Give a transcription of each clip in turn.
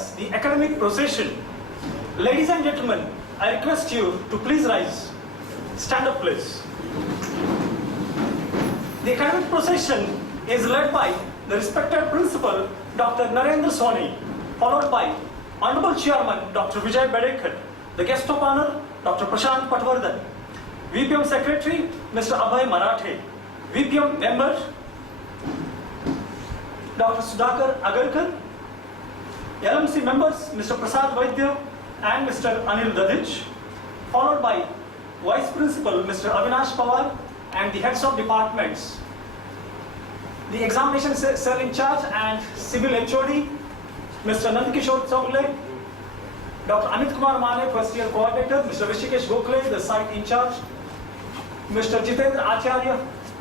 discuss the academic procession. Ladies and gentlemen, I request you to please rise. Stand up, please. The academic procession is led by the respected Principal, Dr. Narendra Soni, followed by Honorable Chairman, Dr. Vijay Bedekar, the guest of honor, Dr. Prashant Patwardhan, VPM Secretary, Mr. Abhay Marathe, VPM Member, Dr. Sudhakar Agarkar, LMC members, Mr. Prasad Vaidya and Mr. Anil Dadich, followed by Vice Principal, Mr. Avinash Pawar, and the heads of departments, the examination cell in charge and civil HOD, Mr. Nandikishore Chogle, Dr. Amit Kumar Mane, first year coordinator, Mr. Rishikesh Gokhale, the site in charge, Mr. Jitendra Acharya,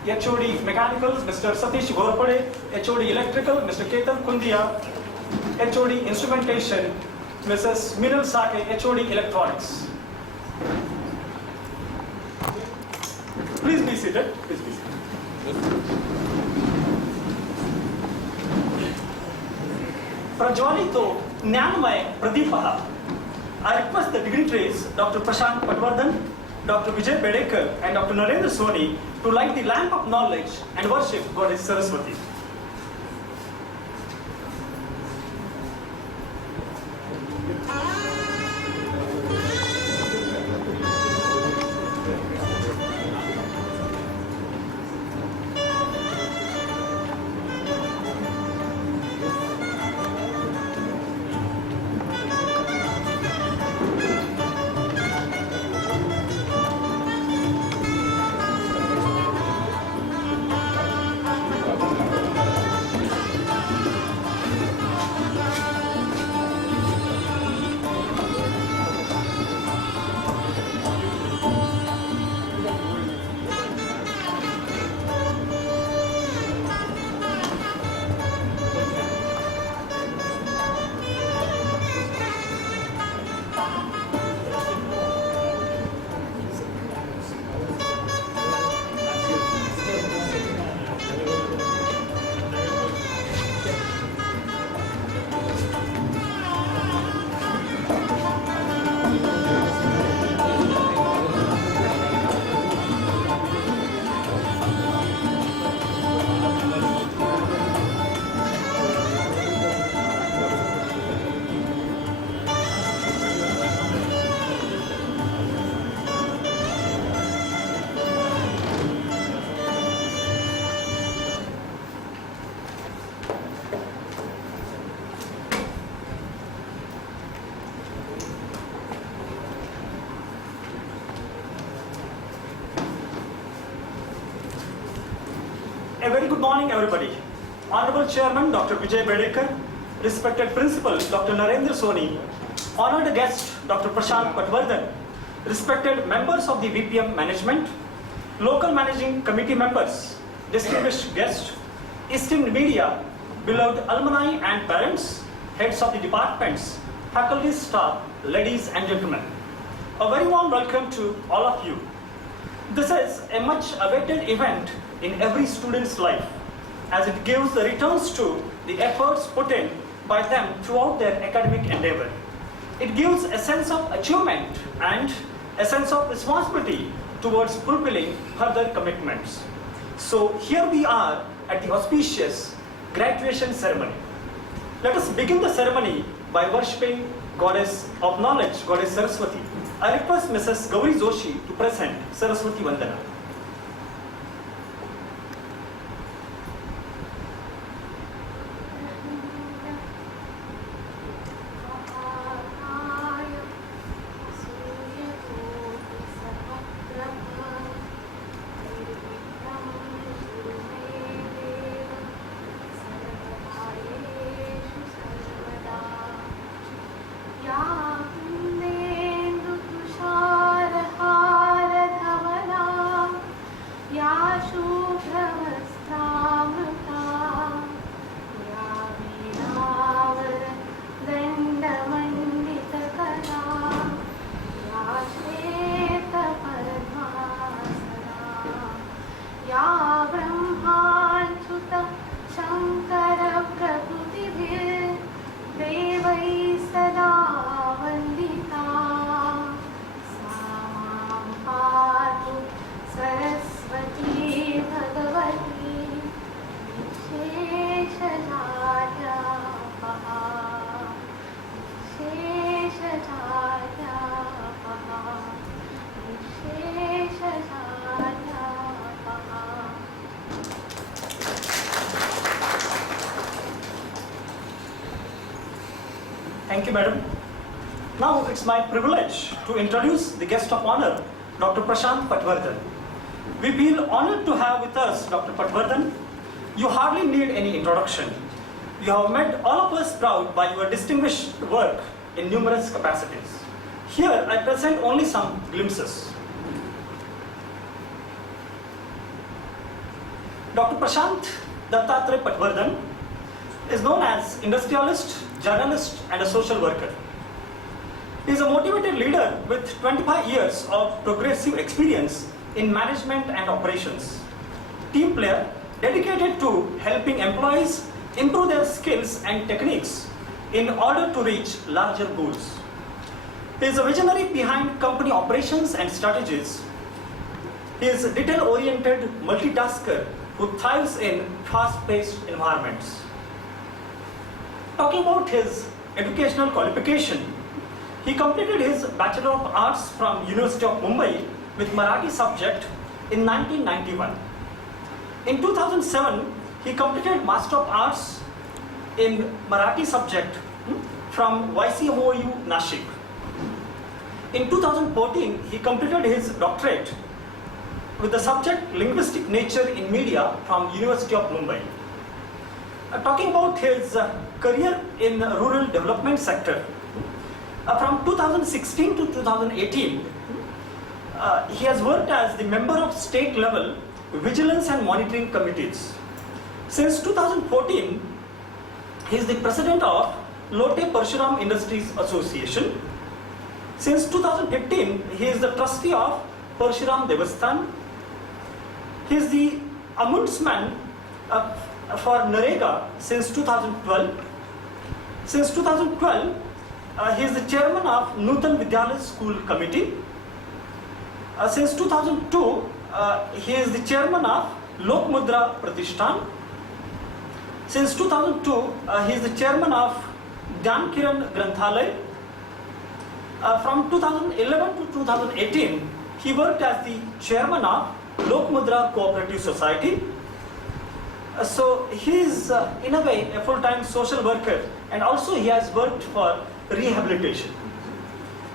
HOD Mechanical, Mr. Satish Ghorpade, HOD Electrical, Mr. Ketan Kundia, HOD Instrumentation, Mrs. Minal Sake, HOD Electronics. Please be seated. Please be seated. Prajwalito Jnanmay Pradipaha. I request the dignitaries, Dr. Prashant Patwardhan, Dr. Vijay Bedekar, and Dr. Narendra Soni to light the lamp of knowledge and worship Goddess Saraswati. A very good morning, everybody. Honorable Chairman, Dr. Vijay Bedekar, respected Principal, Dr. Narendra Soni, honored guest, Dr. Prashant Patwardhan, respected members of the VPM management, local managing committee members, distinguished guests, esteemed media, beloved alumni and parents, heads of the departments, faculty, staff, ladies and gentlemen. A very warm welcome to all of you. This is a much awaited event in every student's life, as it gives the returns to the efforts put in by them throughout their academic endeavor. It gives a sense of achievement and a sense of responsibility towards fulfilling further commitments. So here we are at the auspicious graduation ceremony. Let us begin the ceremony by worshipping Goddess of Knowledge, Goddess Saraswati. I request Mrs. Gauri Joshi to present Saraswati Vandana. या कुन्देन्दु तुषारहारधवला Thank you, madam. Now it's my privilege to introduce the guest of honor, Dr. Prashant Patwardhan. We feel honored to have with us Dr. Patwardhan. You hardly need any introduction. You have made all of us proud by your distinguished work in numerous capacities. Here I present only some glimpses. Dr. Prashant Dattatreya Patwardhan is known as industrialist, journalist and a social worker. He is a motivated leader with 25 years of progressive experience in management and operations. Team player dedicated to helping employees improve their skills and techniques in order to reach larger goals. He is a visionary behind company operations and strategies. He is a detail-oriented multitasker who thrives in fast-paced environments. Talking about his educational qualification, he completed his Bachelor of Arts from University of Mumbai with Marathi subject in 1991. In 2007, he completed Master of Arts in Marathi subject from YCMOU Nashik. In 2014, he completed his doctorate with the subject Linguistic Nature in Media from University of Mumbai. Talking about his career in the rural development sector, from 2016 to 2018, he has worked as the member of state level vigilance and monitoring committees. Since 2014, he is the president of Lote Parshuram Industries Association. Since 2015, he is the trustee of Parshuram Devasthan. He is the ombudsman for NREGA since 2012. Since 2012, he is the chairman of Nutan Vidyalaya School Committee. Since 2002, he is the chairman of Lok Mudra Pratishthan. Since 2002, he is the chairman of Gyan Kiran Granthalaya. From 2011 to 2018, he worked as the chairman of Lok Mudra Cooperative Society. So he is in a way a full-time social worker, and also he has worked for rehabilitation.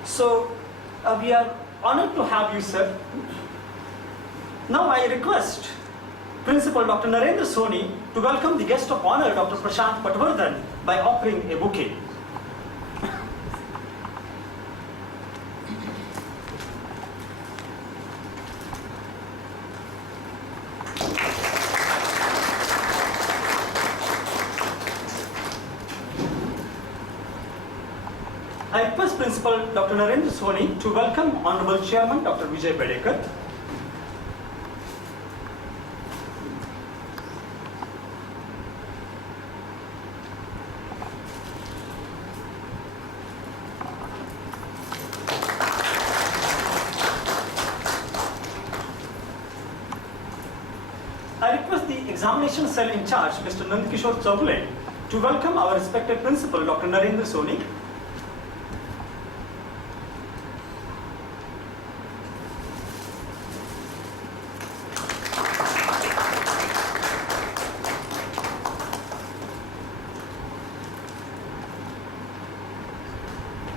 So we are honored to have you, sir. Now I request Principal Dr. Narendra Soni to welcome the guest of honor, Dr. Prashant Patwardhan, by offering a bouquet. I request Principal Dr. Narendra Soni to welcome Honorable Chairman Dr. Vijay Bedekar. I request the examination cell in charge, Mr. Nandkishore Chaubale, to welcome our respected Principal Dr. Narendra Soni.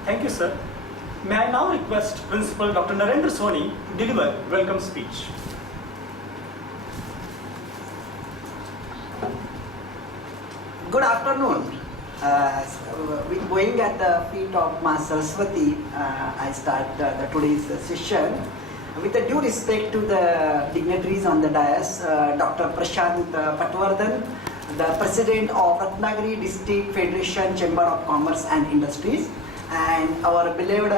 Thank you, sir. May I now request Principal Dr. Narendra Soni to deliver welcome speech. Good afternoon. With going at the feet of Ma Saraswati, I start today's session. With the due respect to the dignitaries on the dais, Dr. Prashant Patwardhan, the President of Ratnagiri District Federation Chamber of Commerce and Industries, and our beloved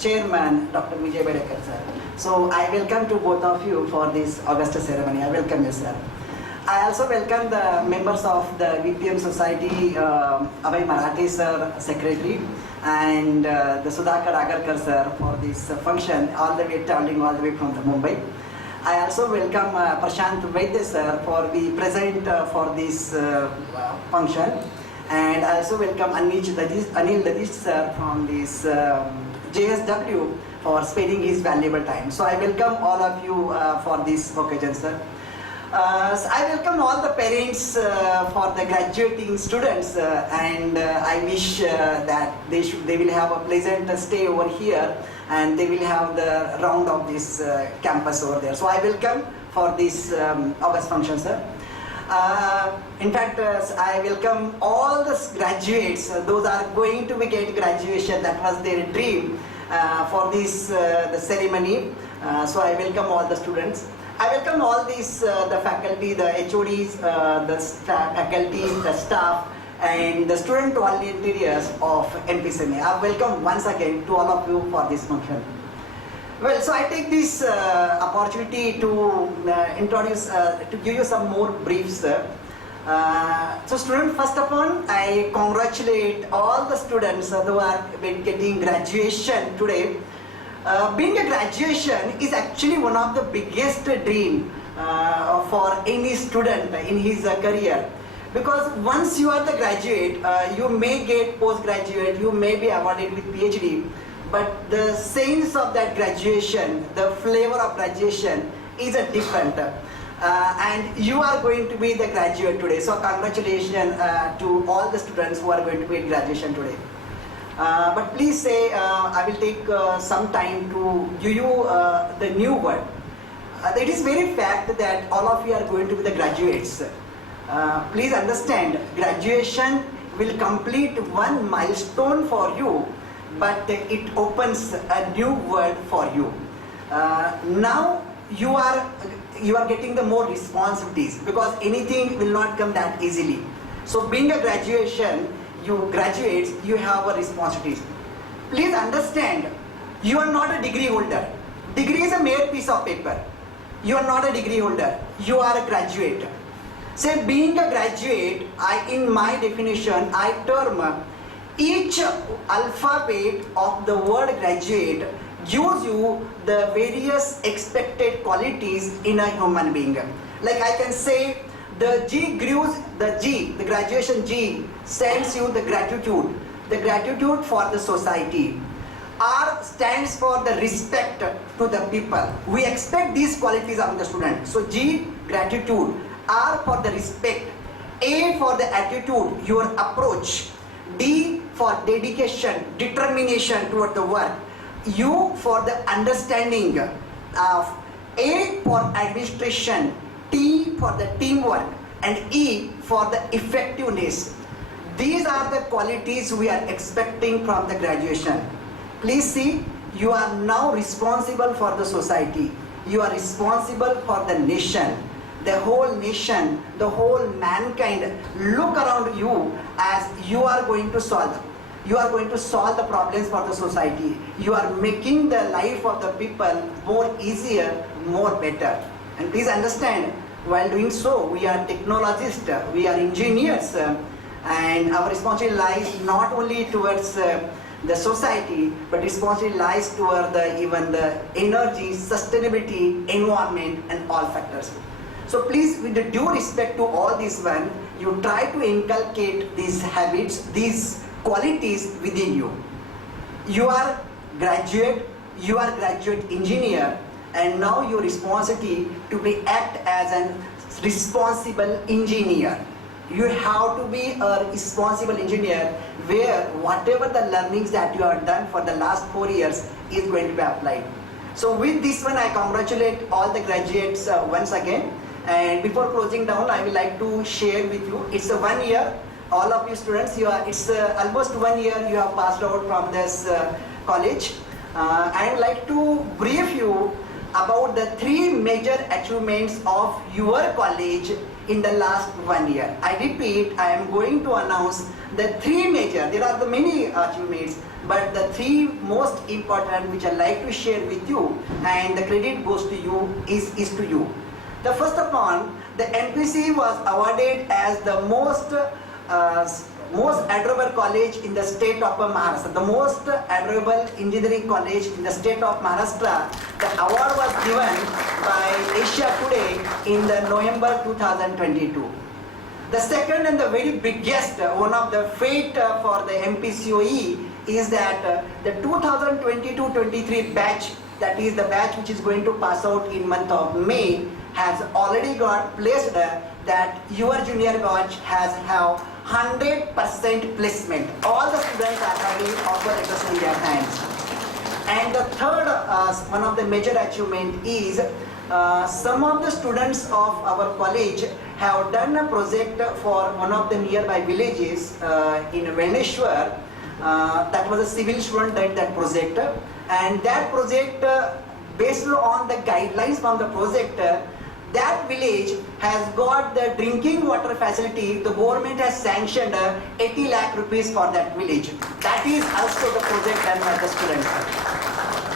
Chairman, Dr. Vijay Bedekar, sir. So I welcome to both of you for this Augusta ceremony. I welcome you, sir. I also welcome the members of the VPM Society, Abhay Marathi sir, Secretary, and the Sudhakar Agarkar sir for this function, all the way traveling all the way from the Mumbai. I also welcome Prashant Vaidya sir for the present for this function, and I also welcome Anil Dadish sir from this JSW for spending his valuable time. So I welcome all of you for this occasion, sir. So I welcome all the parents for the graduating students and I wish that they will have a pleasant stay over here and they will have the round of this campus over there. So I welcome for this August function, sir. In fact, I welcome all the graduates, those are going to be get graduation, that was their dream for this the ceremony. So I welcome all the students. I welcome all these, the faculty, the HODs, the faculty, the staff, and the student volunteers of MPSMA. I welcome once again to all of you for this function. Well, so I take this opportunity to introduce, to give you some more briefs. So student, first of all, I congratulate all the students who are getting graduation today. Being a graduation is actually one of the biggest dream for any student in his career, because once you are the graduate, you may get postgraduate, you may be awarded with PhD, but the sense of that graduation, the flavor of graduation is a different. And you are going to be the graduate today. So congratulations to all the students who are going to be at graduation today. But please say, I will take some time to give you the new word. It is very fact that all of you are going to be the graduates. Please understand, graduation will complete one milestone for you, but it opens a new world for you. Now you are getting the more responsibilities, because anything will not come that easily. So being a graduation, you graduates, you have a responsibility. Please understand, you are not a degree holder. Degree is a mere piece of paper. You are not a degree holder, you are a graduate. Say being a graduate, in my definition, I term each alphabet of the word graduate gives you the various expected qualities in a human being. Like I can say, the G gives the graduation G sends you the gratitude for the society. R stands for the respect to the people. We expect these qualities of the student. So G, gratitude. R for the respect. A for the attitude, your approach. D for dedication, determination toward the work. U for the understanding. A for administration. T for the teamwork, and E for the effectiveness. These are the qualities we are expecting from the graduation. Please see, you are now responsible for the society. You are responsible for the nation. The whole nation, the whole mankind look around you as you are going to solve. You are going to solve the problems for the society. You are making the life of the people more easier, more better. And please understand, while doing so, we are technologists, we are engineers, and our responsibility lies not only towards the society, but responsibility lies toward even the energy, sustainability, environment, and all factors. So please, with the due respect to all these one, you try to inculcate these habits, these qualities within you. You are graduate, you are graduate engineer, and now your responsibility to be act as a responsible engineer. You have to be a responsible engineer where whatever the learnings that you have done for the last 4 years is going to be applied. So with this one, I congratulate all the graduates once again. And before closing down, I would like to share with you, it's a 1 year, all of you students, it's almost 1 year you have passed out from this college. I would like to brief you about the 3 major achievements of your college in the last 1 year. I repeat, I am going to announce the 3 major, there are the many achievements, but the 3 most important which I like to share with you, and the credit goes to you, is to you. The first of all, the MPC was awarded as the most admirable college in the state of Maharashtra, the most admirable engineering college in the state of Maharashtra. The award was given by Asia Today in the November 2022. The second and the very biggest, one of the fate for the MPCOE is that the 2022-23 batch that is the batch which is going to pass out in month of May, has already got placed that your junior batch has have 100% placement. All the students are having offer letters in their hands. And the third, one of the major achievement is some of the students of our college have done a project for one of the nearby villages in Veneshwar. That was a civil student did that project, and that project based on the guidelines from the project, that village has got the drinking water facility. The government has sanctioned 80 lakh rupees for that village. That is also the project done by the students.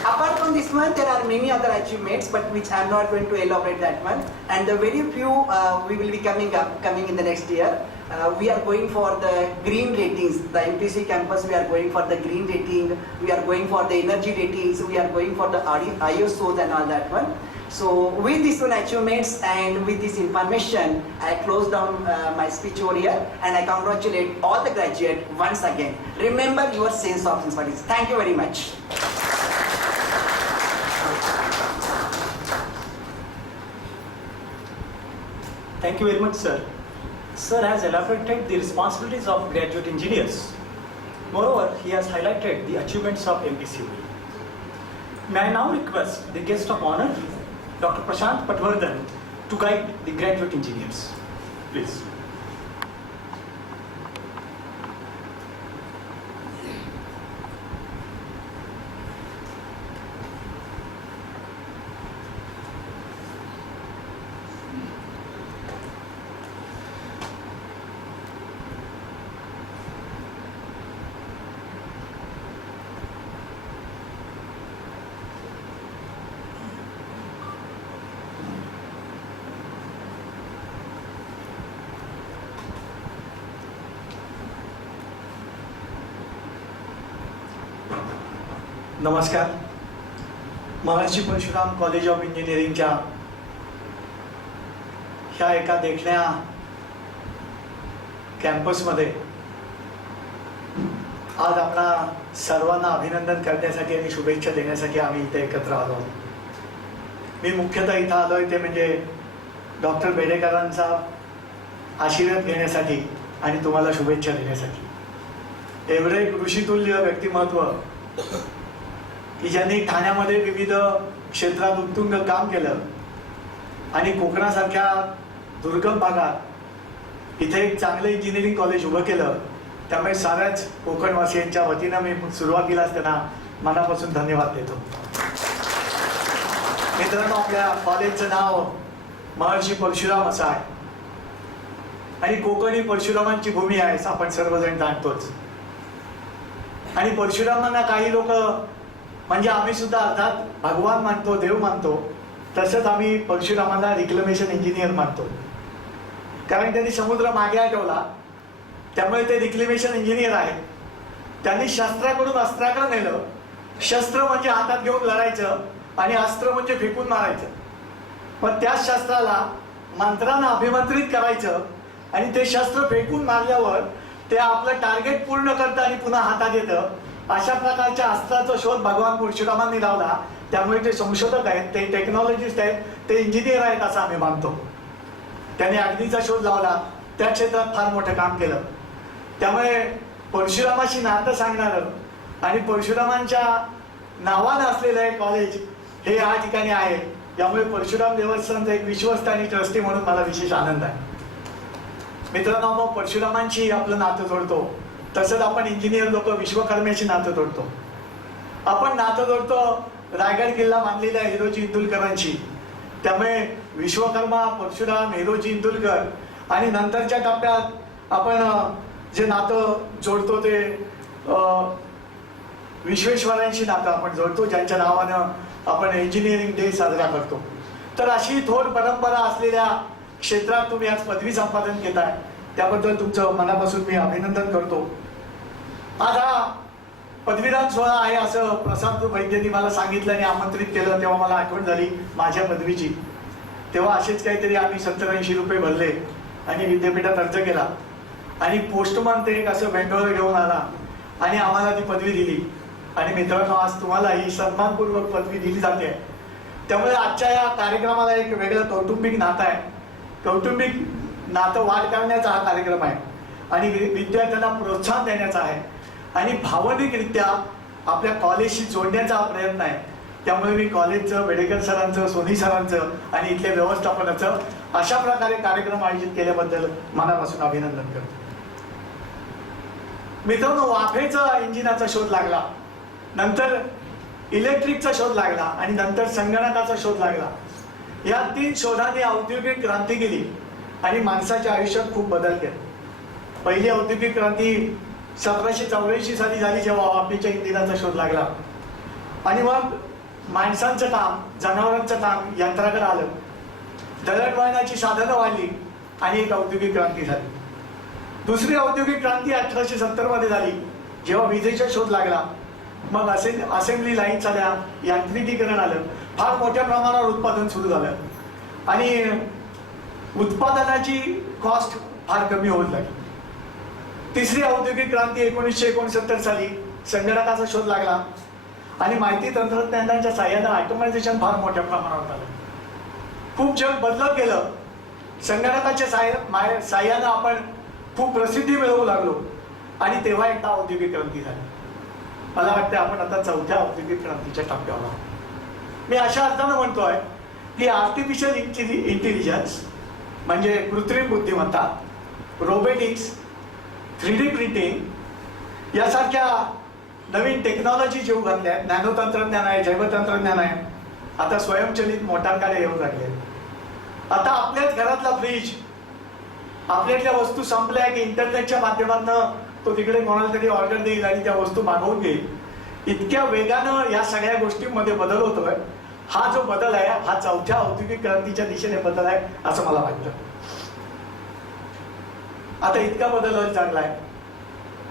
Apart from this one, there are many other achievements, but which I am not going to elaborate that one. And the very few we will be coming in the next year. We are going for the green ratings. The MTC campus, we are going for the green rating. We are going for the energy ratings. We are going for the ISOs and all that one. So with these one achievements and with this information, I close down my speech over here, and I congratulate all the graduates once again. Remember your sense of responsibility. Thank you very much. Thank you very much, sir. Sir has elaborated the responsibilities of graduate engineers. Moreover, he has highlighted the achievements of MPCU. May I now request the guest of honor, Dr. Prashant Patwardhan, to guide the graduate engineers. Please. नमस्कार. महर्षी Parshuram college of इंजिनिअरिंगच्या ह्या एका देखण्या कॅम्पसमध्ये आज आपणा सर्वांना अभिनंदन करण्यासाठी आणि शुभेच्छा देण्यासाठी आम्ही इथे एकत्र आलो आहोत. मी मुख्यतः इथं आलोय ते म्हणजे डॉक्टर बेडेकरांचा आशीर्वाद घेण्यासाठी आणि तुम्हाला शुभेच्छा देण्यासाठी. एवढे एक ऋषितुल्य व्यक्तिमत्व की ज्यांनी ठाण्यामध्ये विविध क्षेत्रात उत्तुंग काम केलं आणि कोकणासारख्या दुर्गम भागात इथे एक चांगलं इंजिनिअरिंग कॉलेज उभं केलं. त्यामुळे साऱ्याच कोकणवासियांच्या वतीनं मी सुरुवातीलाच त्यांना मनापासून धन्यवाद देतो. मित्रांनो, आपल्या कॉलेजचं नाव महर्षी परशुराम असं आहे आणि कोकण ही परशुरामांची भूमी आहे असं आपण सर्वजण जाणतोच. आणि परशुरामांना काही लोक म्हणजे आम्ही सुद्धा अर्थात भगवान मानतो, देव मानतो, तसंच आम्ही परशुरामांना रिक्लेमेशन इंजिनियर मानतो. कारण त्यांनी समुद्र मागे हटवला, त्यामुळे ते रिक्लेमेशन इंजिनियर आहेत. त्यांनी शस्त्राकडून अस्त्राकडे नेलं. शस्त्र म्हणजे हातात घेऊन लढायचं आणि अस्त्र म्हणजे फेकून मारायचं. पण त्याच शस्त्राला मंत्रानं अभिमंत्रित करायचं आणि ते शस्त्र फेकून मारल्यावर ते आपलं टार्गेट पूर्ण करतं आणि पुन्हा हातात येतं. अशा प्रकारच्या अस्त्राचा शोध भगवान परशुरामांनी लावला. त्यामुळे ते संशोधक आहेत, ते टेक्नॉलॉजिस्ट आहेत, ते इंजिनियर आहेत असं आम्ही मानतो. त्याने अग्नीचा शोध लावला, त्या क्षेत्रात फार मोठं काम केलं. त्यामुळे परशुरामाशी नातं सांगणारं आणि परशुरामांच्या नावानं असलेलं हे कॉलेज हे या ठिकाणी आहे. त्यामुळे परशुराम देवस्थानचा एक विश्वस्त आणि ट्रस्टी म्हणून मला विशेष आनंद आहे. मित्रांनो, मग परशुरामांशी आपलं नातं जोडतो तसंच आपण इंजिनियर लोक विश्वकर्म्याशी नातं जोडतो. आपण नातं जोडतो रायगड किल्ला बांधलेल्या हिरोजी इंदुलकरांशी. त्यामुळे विश्वकर्मा, परशुराम, हिरोजी इंदुलकर आणि नंतरच्या टप्प्यात आपण जे नातं जोडतो ते विश्वेश्वरांशी नातं आपण जोडतो, ज्यांच्या नावानं आपण इंजिनिअरिंग डे साजरा करतो. तर अशी थोर परंपरा असलेल्या क्षेत्रात तुम्ही आज पदवी संपादन केलाय, त्याबद्दल तुमचं मनापासून मी अभिनंदन करतो. आज हा पदवीदान सोहळा आहे असं प्रसाद वैद्यांनी मला सांगितलं आणि आमंत्रित केलं. तेव्हा मला आठवण झाली माझ्या पदवीची. तेव्हा असेच काहीतरी आम्ही 70-80 रुपये भरले आणि विद्यापीठात अर्ज केला आणि पोस्टमन ते एक असं वेंडोळं घेऊन आला आणि आम्हाला ती पदवी दिली. आणि मित्रांनो, आज तुम्हाला ही सन्मानपूर्वक पदवी दिली जाते. त्यामुळे आजच्या या कार्यक्रमाला एक वेगळं कौटुंबिक नातं आहे. कौटुंबिक नातं वाढ करण्याचा हा कार्यक्रम आहे आणि विद्यार्थ्यांना प्रोत्साहन देण्याचा आहे आणि भावनिकरित्या आपल्या कॉलेजशी जोडण्याचा हा प्रयत्न आहे. त्यामुळे मी कॉलेजचं, बेडेकर सरांचं, सोनी सरांचं आणि इथल्या व्यवस्थापनाचं अशा प्रकारे कार्यक्रम आयोजित केल्याबद्दल मनापासून अभिनंदन करतो. मित्रांनो, वाफेचा इंजिनाचा शोध लागला, नंतर इलेक्ट्रिकचा शोध लागला आणि नंतर संगणकाचा शोध लागला. या 3 शोधाने औद्योगिक क्रांती केली आणि माणसाच्या आयुष्यात खूप बदल केले. पहिली औद्योगिक क्रांती 1784 साली झाली, जेव्हा वाफेच्या इंजिनाचा शोध लागला आणि मग माणसांचं काम, जनावरांचं काम यंत्राकडे आलं. दळणवळणाची साधनं वाढली आणि एक औद्योगिक क्रांती झाली. दुसरी औद्योगिक क्रांती 1870 मध्ये झाली, जेव्हा विजेचा शोध लागला. मग असेंब्ली लाईन झाल्या, यांत्रिकीकरण आलं, फार मोठ्या प्रमाणावर उत्पादन सुरू झालं आणि उत्पादनाची कॉस्ट फार कमी होत लागली. तिसरी औद्योगिक क्रांती 1969 साली संगणकाचा शोध लागला आणि माहिती तंत्रज्ञानाच्या साह्यानं ऑटोमायझेशन फार मोठ्या प्रमाणावर झालं. खूप जग बदलत गेलं. संगणकाच्या साह्यानं आपण खूप प्रसिद्धी मिळवू लागलो आणि तेव्हा एकदा औद्योगिक क्रांती झाली. मला वाटतं आपण आता 4थ्या औद्योगिक क्रांतीच्या टप्प्यावर आहोत. मी अशा अर्थानं म्हणतोय की आर्टिफिशियल इंटेलिजन्स म्हणजे कृत्रिम बुद्धिमत्ता, रोबोटिक्स, 3D प्रिंटिंग यासारख्या नवीन टेक्नॉलॉजी जेव घातल्या. नॅनो तंत्रज्ञान आहे, जैवतंत्रज्ञान आहे, आता स्वयंचलित मोटारगाड्या येऊ लागल्या. आता आपल्याच घरातला फ्रीज, आपल्यातल्या वस्तू संपल्या की इंटरनेटच्या माध्यमातून तो तिकडे कोणाला तरी ऑर्डर देईल आणि त्या वस्तू मागवून घेईल. इतक्या वेगानं या सगळ्या गोष्टींमध्ये बदल होतोय. हा जो बदल आहे हा 4थ्या औद्योगिक क्रांतीच्या दिशेने बदल आहे असं मला वाटतं. आता इतका बदल होत चाललाय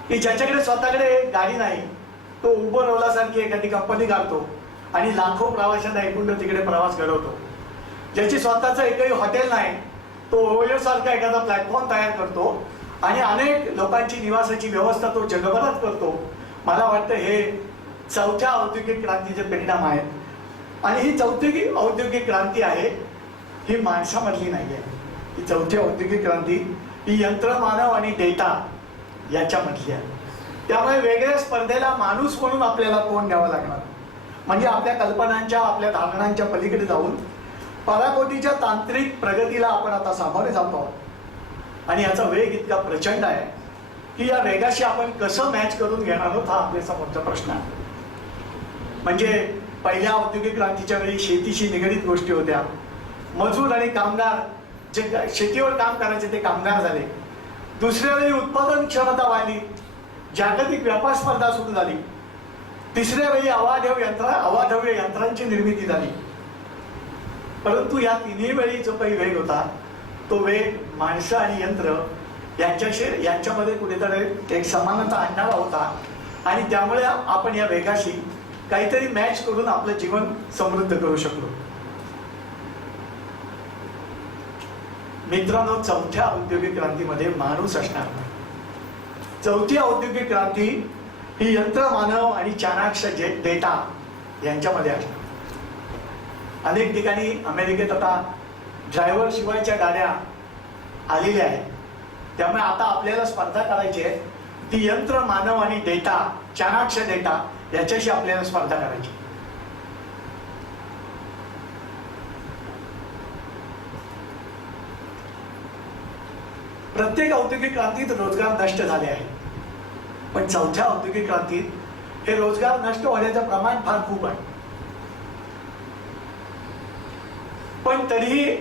की ज्याच्याकडे स्वतःकडे गाडी नाही तो उबर ओला सारखी एखादी कंपनी काढतो आणि लाखो प्रवाशांना एकूण तिकडे प्रवास घडवतो. ज्याची स्वतःचं एकही हॉटेल नाही तो ओयो सारखा एखादा प्लॅटफॉर्म तयार करतो आणि अनेक लोकांची निवासाची व्यवस्था तो जगभरात करतो. मला वाटतं हे 4थ्या औद्योगिक क्रांतीचे परिणाम आहेत आणि ही 4थी औद्योगिक क्रांती आहे ही माणसामधली नाही आहे. ही 4थी औद्योगिक क्रांती ही यंत्रमानव आणि डेटा याच्यामधली आहे. त्यामुळे वेगळ्या स्पर्धेला माणूस म्हणून आपल्याला तोंड द्यावं लागणार. म्हणजे आपल्या कल्पनांच्या, आपल्या धारणांच्या पलीकडे जाऊन पराकोटीच्या तांत्रिक प्रगतीला आपण आता सामोरे जातो आहोत आणि याचा वेग इतका प्रचंड आहे की या वेगाशी आपण कसं मॅच करून घेणार आहोत हा आपल्या समोरचा प्रश्न आहे. म्हणजे पहिल्या औद्योगिक क्रांतीच्या वेळी शेतीशी निगडीत गोष्टी होत्या. मजूर आणि कामगार जे शेतीवर काम करायचे ते कामगार झाले. दुसऱ्या वेळी उत्पादन क्षमता वाढली, जागतिक व्यापार स्पर्धा सुरू झाली. तिसऱ्या वेळी अवाढव्य यंत्रांची निर्मिती झाली. परंतु या तिन्ही वेळी जो काही वेग होता तो वेग माणसं आणि यंत्र यांच्यामध्ये कुठेतरी एक समानता आणणारा होता आणि त्यामुळे आपण या वेगाशी काहीतरी मॅच करून आपलं जीवन समृद्ध करू शकलो. मित्रांनो, 4थ्या औद्योगिक क्रांतीमध्ये माणूस असणार नाही. 4थी औद्योगिक क्रांती ही यंत्रमानव आणि चाणाक्ष डेटा यांच्यामध्ये असणार. अनेक ठिकाणी अमेरिकेत आता ड्रायव्हर शिवायच्या गाड्या आलेल्या आहेत. त्यामुळे आता आपल्याला स्पर्धा करायची आहे ती यंत्र, मानव आणि डेटा, चाणाक्ष डेटा याच्याशी आपल्याला स्पर्धा करायची. प्रत्येक औद्योगिक क्रांतीत रोजगार नष्ट झाले आहे, पण 4थ्या औद्योगिक क्रांतीत हे रोजगार नष्ट होण्याचं प्रमाण फार खूप आहे. पण तरीही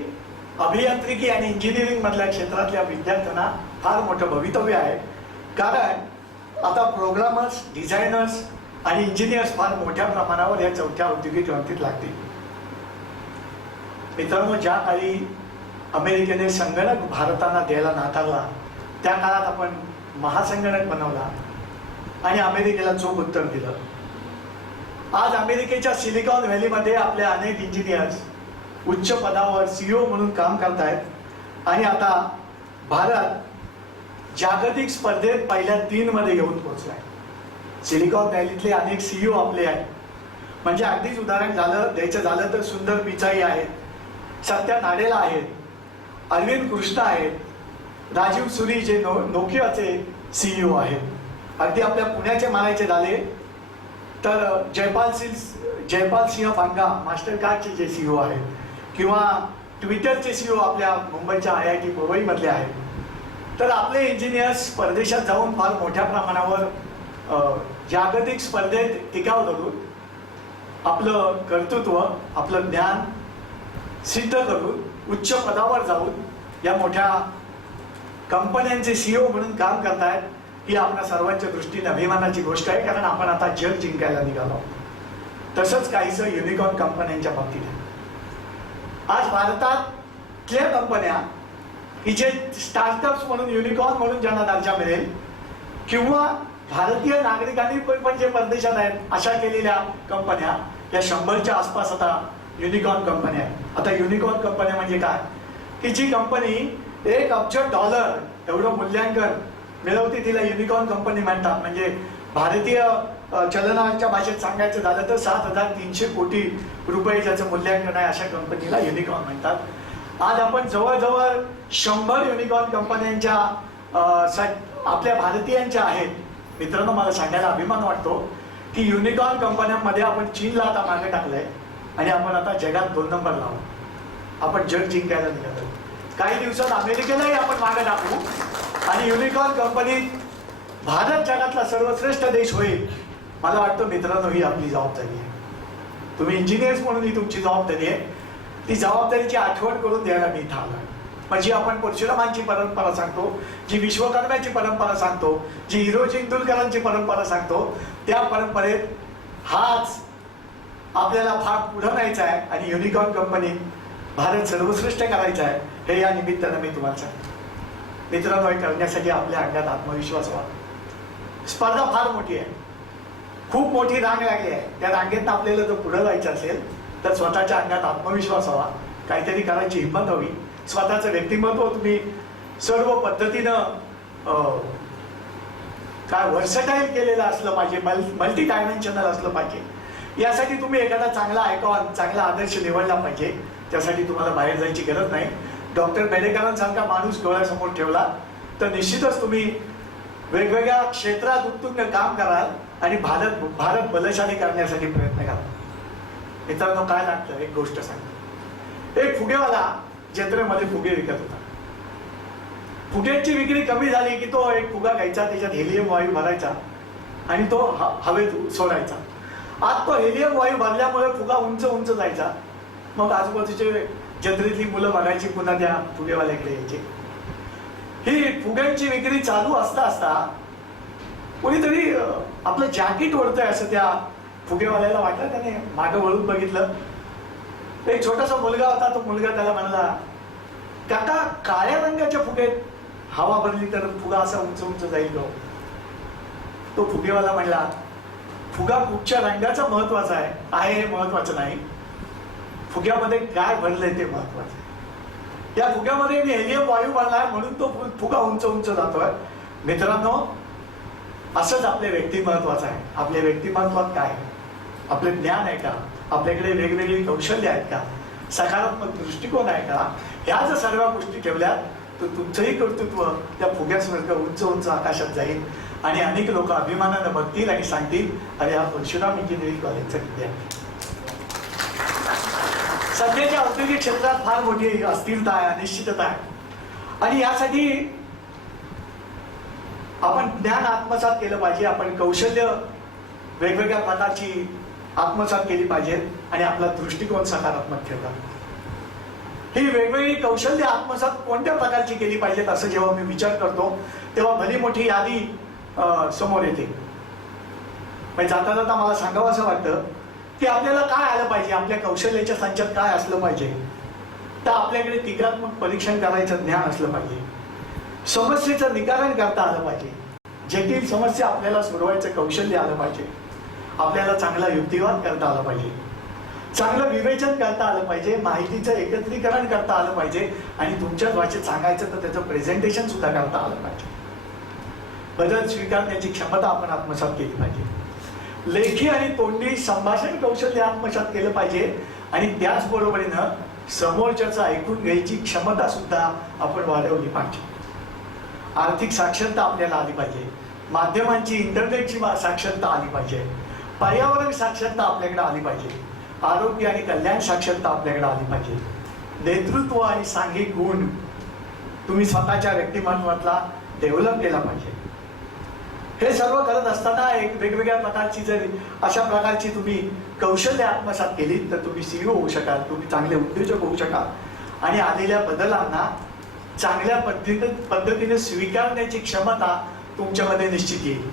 अभियांत्रिकी आणि इंजिनिअरिंग मधल्या क्षेत्रातल्या विद्यार्थ्यांना फार मोठं भवितव्य आहे. कारण आता प्रोग्रामर्स, डिझायनर्स आणि इंजिनियर्स फार मोठ्या प्रमाणावर या 4थ्या औद्योगिक क्रांतीत लागतील. मित्रांनो, ज्या काळी अमेरिकेने संगणक भारताला द्यायला नाकारला त्या काळात आपण महासंगणक बनवला आणि अमेरिकेला चोख उत्तर दिलं. आज अमेरिकेच्या सिलिकॉन व्हॅलीमध्ये आपले अनेक इंजिनियर्स उच्च पदावर CEO म्हणून काम करतायत आणि आता भारत जागतिक स्पर्धेत पहिल्या 3 मध्ये येऊन पोहोचलाय. सिलिकॉन व्हॅलीतले अनेक CEO आपले आहेत. म्हणजे अगदीच उदाहरण द्यायचं झालं तर सुंदर पिचाई आहेत, सत्या नाडेला आहेत, अरविंद कृष्ण आहेत, राजीव सुरी जे नोकियाचे CEO आहेत. अगदी आपल्या पुण्याचे म्हणायचे झाले तर जयपाल सिंह फांगा मास्टर कार्डचे जे CEO आहेत, किंवा ट्विटरचे CEO आपल्या मुंबईच्या IIT मुंबईमधले आहेत. तर आपले इंजिनियर्स परदेशात जाऊन फार मोठ्या प्रमाणावर जागतिक स्पर्धेत टिकाव धरून आपलं कर्तृत्व, आपलं ज्ञान सिद्ध करून उच्च पदावर जाऊन या मोठ्या कंपन्यांचे CEO म्हणून काम करतायत. ही आपल्या सर्वांच्या दृष्टीने अभिमानाची गोष्ट आहे, कारण आपण आता जग जिंकायला निघालो. तसंच काहीसं युनिकॉर्न कंपन्यांच्या बाबतीत आहे. आज भारतातल्या कंपन्या की जे स्टार्टअप्स म्हणून युनिकॉर्न म्हणून ज्यांना दर्जा मिळेल, किंवा भारतीय नागरिकांनी पण जे परदेशात आहेत अशा केलेल्या कंपन्या या 100च्या आसपास आता युनिकॉर्न कंपन्या आहेत. आता युनिकॉर्न कंपन्या म्हणजे काय, की जी कंपनी $1 अब्ज एवढं मूल्यांकन मिळवते तिला युनिकॉर्न कंपनी म्हणतात. म्हणजे भारतीय चलनाच्या भाषेत सांगायचं झालं तर 7,300 कोटी रुपये ज्याचं मूल्यांकन आहे अशा कंपनीला युनिकॉर्न म्हणतात. आज आपण जवळजवळ 100 युनिकॉर्न कंपन्यांच्या आपल्या भारतीयांच्या आहेत. मित्रांनो, मला सांगायला अभिमान वाटतो की युनिकॉर्न कंपन्यांमध्ये आपण चीनला आता मागे टाकलंय आणि आपण आता जगात 2 नंबर लावू. आपण जग जिंकायला निघालो. काही दिवसात अमेरिकेलाही आपण मागे टाकू आणि युनिकॉर्न कंपनीत भारत जगातला सर्वश्रेष्ठ देश होईल. मला वाटतं मित्रांनो, ही आपली जबाबदारी आहे. तुम्ही इंजिनियर्स म्हणून ही तुमची जबाबदारी आहे. ती जबाबदारीची आठवण करून द्यायला मी इथं आलोय. म्हणजे आपण परशुरामांची परंपरा सांगतो, जी विश्वकर्म्याची परंपरा सांगतो, जी हिरोजी इंदुरकरांची परंपरा सांगतो, त्या परंपरेत हाच आपल्याला भाग पुढं न्यायचा आहे आणि युनिकॉर्न कंपनी भारत सर्वश्रेष्ठ करायचा आहे. हे या निमित्तानं मी तुम्हाला सांगतो. मित्रांनो, हे करण्यासाठी आपल्या अंगात आत्मविश्वास हवा. स्पर्धा फार मोठी आहे, खूप मोठी रांग लागली आहे. त्या रांगेत आपल्याला जर पुढे जायचं असेल तर स्वतःच्या अंगात आत्मविश्वास हवा, काहीतरी करायची हिंमत हवी. स्वतःचं व्यक्तिमत्व तुम्ही सर्व पद्धतीनं काय व्हर्सटाईल केलेलं असलं पाहिजे, मल्टी डायमेन्शनल असलं पाहिजे. यासाठी तुम्ही एखादा चांगला आयकॉन, चांगला आदर्श निवडला पाहिजे. त्यासाठी तुम्हाला बाहेर जायची गरज नाही. डॉक्टर बेडेकरांसारखा माणूस डोळ्यासमोर ठेवला तर निश्चितच तुम्ही वेगवेगळ्या क्षेत्रात उत्तुंग काम कराल आणि भारत बलशाली करण्यासाठी प्रयत्न कराल. मित्रांनो, काय लागतं एक गोष्ट सांगतो. एक फुगेवाला जत्रेमध्ये फुगे विकत होता. फुग्याची विक्री कमी झाली की तो एक फुगा घ्यायचा, त्याच्यात हेलियम वायू भरायचा आणि तो हवेत सोडायचा. आज तो हेलियम वायू भरल्यामुळे फुगा उंच उंच जायचा. मग आजूबाजूचे जत्रेतली मुलं बघायची, पुन्हा त्या फुगेवाल्याकडे यायची. ही फुग्यांची विक्री चालू असता असता कोणीतरी आपलं जॅकेट ओढतंय असं त्या फुगेवाल्याला वाटलं. त्याने मागं वळून बघितलं. एक छोटासा मुलगा होता. तो मुलगा त्याला म्हणला, काका, काळ्या रंगाच्या फुगेत हवा भरली तर फुगा असा उंच उंच जाईल. तो फुगेवाला म्हणला, फुगा कुठच्या रंगाचा महत्वाचा आहे हे महत्वाचं नाही, फुग्यामध्ये काय भरलंय ते महत्वाचं. त्या फुग्यामध्ये मी हेलियम वायू भरलाय म्हणून तो फुगा उंच उंच जातोय. मित्रांनो, असंच आपले व्यक्तिमत्वाचं आहे. आपल्या व्यक्तिमत्वात काय आहे? आपले ज्ञान आहे का? आपल्याकडे वेगवेगळी कौशल्य आहेत का? सकारात्मक दृष्टिकोन आहे का? ह्या जर सर्व गोष्टी ठेवल्या तर तुमचंही कर्तृत्व त्या फुग्यासारखं उंच उंच आकाशात जाईल आणि अनेक लोक अभिमानानं बघतील आणि सांगतील, अरे हा परशुराम इंजिनिअरिंग कॉलेजचा विद्यार्थी. सध्याच्या औद्योगिक क्षेत्रात फार मोठी अस्थिरता आहे, अनिश्चितता आहे आणि यासाठी आपण ज्ञान आत्मसात केलं पाहिजे. आपण कौशल्य वेगवेगळ्या प्रकारची आत्मसात केली पाहिजे आणि आपला दृष्टिकोन सकारात्मक ठेवला. ही वेगवेगळी कौशल्य आत्मसात कोणत्या प्रकारची केली पाहिजेत असं जेव्हा मी विचार करतो तेव्हा भली मोठी यादी समोर येते. म्हणजे जाता जाता मला सांगावं असं वाटतं की आपल्याला काय आलं पाहिजे, आपल्या कौशल्याच्या संचात काय असलं पाहिजे. तर आपल्याकडे टीकात्मक परीक्षण करायचं ज्ञान असलं पाहिजे, समस्येचं निराकरण करता आलं पाहिजे, जटिल समस्या आपल्याला सोडवायचं कौशल्य आलं पाहिजे, आपल्याला चांगला युक्तिवाद करता आला पाहिजे, चांगलं विवेचन करता आलं पाहिजे, माहितीचं एकत्रीकरण करता आलं पाहिजे आणि तुमच्याच भाषेत सांगायचं तर त्याचं प्रेझेंटेशन सुद्धा करता आलं पाहिजे. बदल स्वीकारण्याची क्षमता आपण आत्मसात केली पाहिजे. लेखी आणि तोंडी संभाषण कौशल्य आत्मसात केलं पाहिजे आणि त्याचबरोबरीनं समोरच्याचं ऐकून घ्यायची क्षमता सुद्धा आपण वाढवली पाहिजे. आर्थिक साक्षरता आपल्याला आली पाहिजे. माध्यमांची इंटरनेटची साक्षरता आली पाहिजे. पर्यावरण साक्षरता आपल्याकडे आली पाहिजे. आरोग्य आणि कल्याण साक्षरता आपल्याकडे आली पाहिजे. नेतृत्व आणि सांघिक गुण तुम्ही स्वतःच्या व्यक्तिमत्वातला डेव्हलप केला पाहिजे. हे सर्व करत असताना एक वेगवेगळ्या प्रकारची जर अशा प्रकारची तुम्ही कौशल्य आत्मसात केली तर तुम्ही CEO होऊ शकाल, तुम्ही चांगले उद्योजक होऊ शकाल आणि आलेल्या बदलांना चांगल्या पद्धतीने स्वीकारण्याची क्षमता तुमच्यामध्ये निश्चित येईल.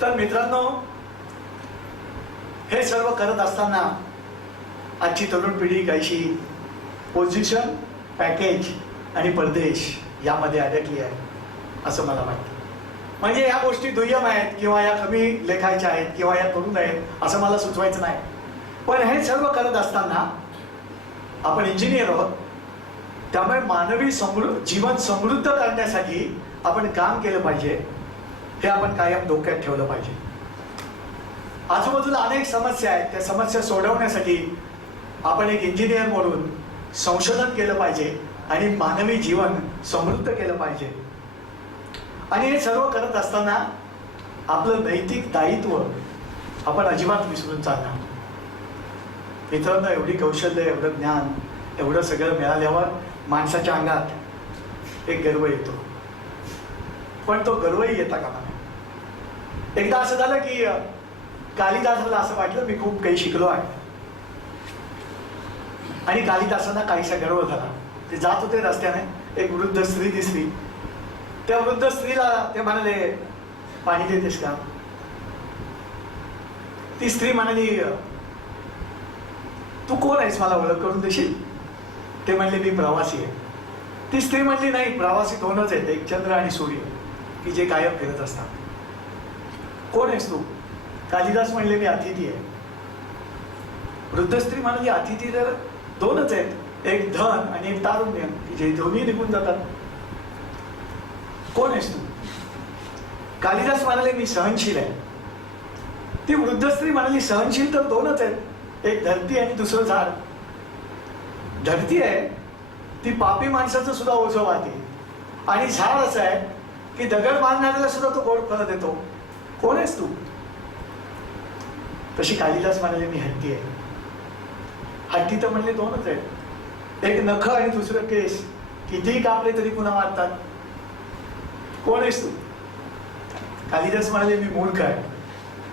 तर मित्रांनो, हे सर्व करत असताना आजची तरुण पिढी काहीशी पोझिशन, पॅकेज आणि परदेश यामध्ये अडकली आहे असं मला वाटतं. म्हणजे या गोष्टी दुय्यम आहेत किंवा या कमी लेखायच्या आहेत किंवा या करून आहेत असं मला सुचवायचं नाही. पण हे सर्व करत असताना आपण इंजिनियर आहोत, त्यामुळे मानवी जीवन समृद्ध करण्यासाठी आपण काम केलं पाहिजे हे आपण कायम डोक्यात ठेवलं पाहिजे. आजूबाजूला अनेक समस्या आहेत, त्या समस्या सोडवण्यासाठी आपण एक इंजिनियर म्हणून संशोधन केलं पाहिजे आणि मानवी जीवन समृद्ध केलं पाहिजे. आणि हे सर्व करत असताना आपलं नैतिक दायित्व आपण अजिबात विसरून चालणार. मित्रांनो, एवढी कौशल्य, एवढं ज्ञान, एवढं सगळं मिळाल्यावर माणसाच्या अंगात एक गर्व येतो, पण तो गर्वही येता कामा नये. एकदा असं झालं की कालिदासाला असं वाटलं मी खूप काही शिकलो आहे आणि कालिदासांना काहीसा गर्व झाला. ते जात होते रस्त्याने, एक वृद्ध स्त्री दिसली. त्या वृद्ध स्त्रीला ते म्हणाले, पाणी देतेस का? ती स्त्री म्हणाली, तू कोण आहेस, मला ओळख करून देशील? ते म्हणले, मी प्रवासी आहे. ती स्त्री म्हणली, नाही, प्रवासी दोनच आहेत, एक चंद्र आणि सूर्य, की जे कायम फिरत असतात. कोण आहेस तू? कालिदास म्हणले, मी अतिथी आहे. वृद्ध स्त्री म्हणाली, अतिथी तर दोनच आहेत, एक धन आणि एक तारुण्य, की जे दोन्ही निघून जातात. कोण आहेस तू? कालिदास म्हणाले, मी सहनशील आहे. ती वृद्ध स्त्री म्हणाली, सहनशील तर दोनच आहेत, एक धरती आणि दुसरं झाड. धरती आहे ती पापी माणसाचं सुद्धा ओझं वाहते आणि झाड असं आहे की दगड मारणाऱ्याला सुद्धा तो गोड फळ देतो. कोण आहेस तू? तशी कालिदास म्हणाले, मी हत्ती आहे. हत्ती तर म्हणले दोनच आहेत, एक नख आणि दुसरं केस, कितीही कापले तरी पुन्हा वाढतात. कोण आहेस तू? कालिदास म्हणाले, मी मूर्ख आहे.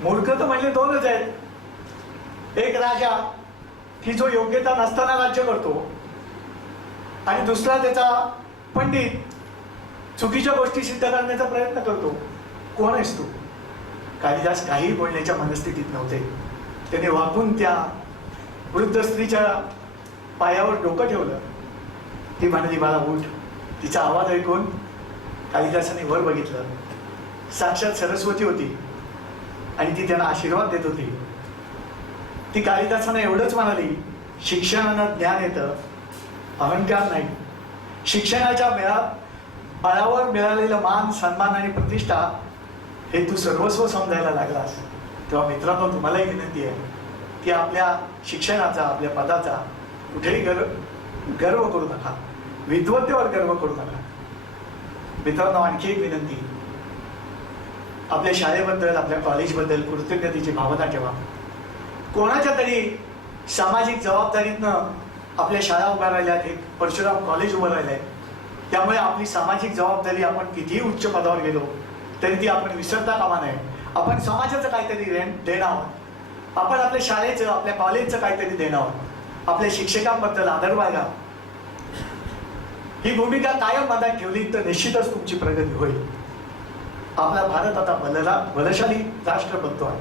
मूर्ख तर म्हणले दोनच आहेत, एक राजा की जो योग्यता नसताना राज्य करतो आणि दुसरा त्याचा पंडित चुकीच्या गोष्टी सिद्ध करण्याचा प्रयत्न करतो. कोण आहेस तू? कालिदास काही बोलण्याच्या मनस्थितीत नव्हते. त्याने वाकून त्या वृद्ध स्त्रीच्या पायावर डोकं ठेवलं. ती म्हणाली, मला उठ. तिचा आवाज ऐकून कालिदासाने वर बघितलं. साक्षात सरस्वती होती आणि ती त्यांना आशीर्वाद देत होती. ती कालिदासांना एवढंच म्हणाली, शिक्षणानं ज्ञान येतं, अहंकार नाही. शिक्षणाच्या बळावर मिळालेलं मान, सन्मान आणि प्रतिष्ठा हे तू सर्वस्व समजायला लागलास. तेव्हा मित्रांनो, तुम्हालाही विनंती आहे की आपल्या शिक्षणाचा, आपल्या पदाचा कुठेही गर्व करू नका, विद्वत्तेवर गर्व करू नका. मित्रांनो, आणखी एक विनंती, आपल्या शाळेबद्दल, आपल्या कॉलेजबद्दल कृतज्ञतेची भावना ठेवा. कोणाच्या तरी सामाजिक जबाबदारीतनं आपल्या शाळा उभ्या राहिल्या, एक परशुराम कॉलेज उभं राहिलंय. त्यामुळे आपली सामाजिक जबाबदारी, आपण कितीही उच्च पदावर गेलो तरी ती आपण विसरता कामा नये. आपण समाजाचं काहीतरी देणं आहोत, आपण आपल्या शाळेचं, आपल्या कॉलेजचं काहीतरी देणं आहोत. आपल्या शिक्षकांबद्दल आदर व्हायला, ही भूमिका कायम मनात ठेवली तर निश्चितच तुमची प्रगती होईल. आपला भारत आता बलशाली राष्ट्र बनतो आहे.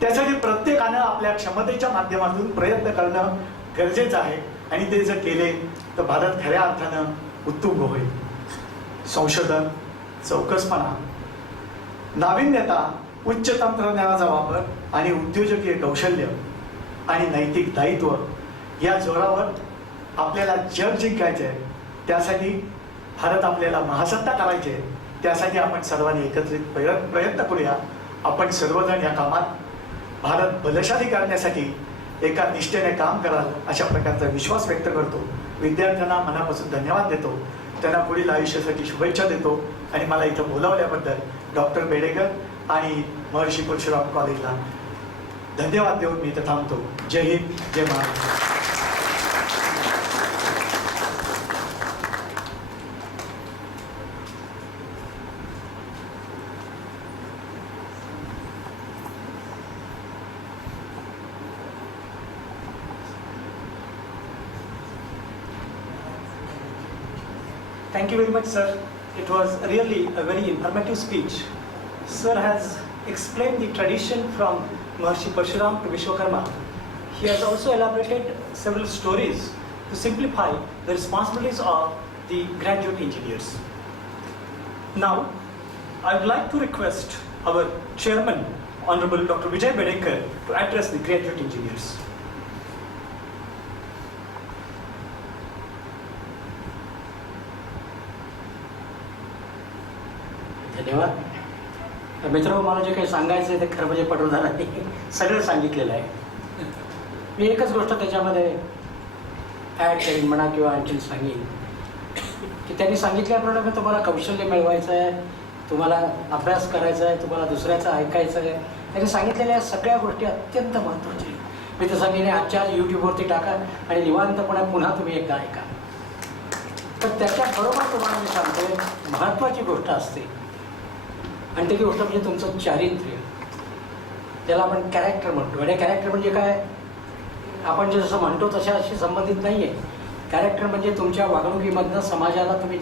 त्यासाठी प्रत्येकानं आपल्या क्षमतेच्या माध्यमातून प्रयत्न करणं गरजेचं आहे आणि ते जर केले तर भारत खऱ्या अर्थानं उत्तुंग होईल. संशोधन, चौकसपणा, नाविन्यता, उच्च तंत्रज्ञानाचा वापर आणि उद्योजकीय कौशल्य आणि नैतिक दायित्व या जोरावर आपल्याला जग जिंकायचं आहे, त्यासाठी भारत आपल्याला महासत्ता करायची आहे, त्यासाठी आपण सर्वांनी एकत्रित प्रयत्न करूया. आपण सर्वजण या कामात भारत बलशाली करण्यासाठी एका निष्ठेने काम कराल अशा प्रकारचा विश्वास व्यक्त करतो. विद्यार्थ्यांना मनापासून धन्यवाद देतो, त्यांना पुढील आयुष्यासाठी शुभेच्छा देतो आणि मला इथं बोलावल्याबद्दल डॉक्टर बेडेकर आणि महर्षी परशुराम कॉलेजला धन्यवाद देऊन मी इथं थांबतो. जय हिंद, जय Maharashtra. Thank you very much, sir. It was really a very informative speech. Sir has explained the tradition from Maharishi Parshuram to Vishwakarma. He has also elaborated several stories to simplify the responsibilities of the graduate engineers. Now, I would like to request our chairman, Honorable Dr. Vijay Bedekar, to address the graduate engineers. धन्यवाद. मित्र, मला जे काही सांगायचं आहे ते खरं म्हणजे पटवर्धनांनी सगळं सांगितलेलं आहे. मी एकच गोष्ट त्याच्यामध्ये ॲड करीन म्हणा किंवा आणखीन सांगेन की त्यांनी सांगितल्याप्रमाणे तुम्हाला कौशल्य मिळवायचं आहे, तुम्हाला अभ्यास करायचा आहे, तुम्हाला दुसऱ्याचं ऐकायचं आहे. त्यांनी सांगितलेल्या सगळ्या गोष्टी अत्यंत महत्त्वाच्या आहेत. मी तर सांगेन आजच्या यूट्यूबवरती टाका आणि निवांतपणे पुन्हा तुम्ही एकदा ऐका. पण त्याच्याबरोबर तुम्हाला मी सांगतोय महत्त्वाची गोष्ट असते आणि ती गोष्ट म्हणजे तुमचं चारित्र्य, त्याला आपण कॅरेक्टर म्हणतो. आणि कॅरेक्टर म्हणजे काय, आपण जे जसं म्हणतो तशाशी संबंधित नाही आहे. कॅरेक्टर म्हणजे तुमच्या वागणुकीमधनं समाजाला तुम्ही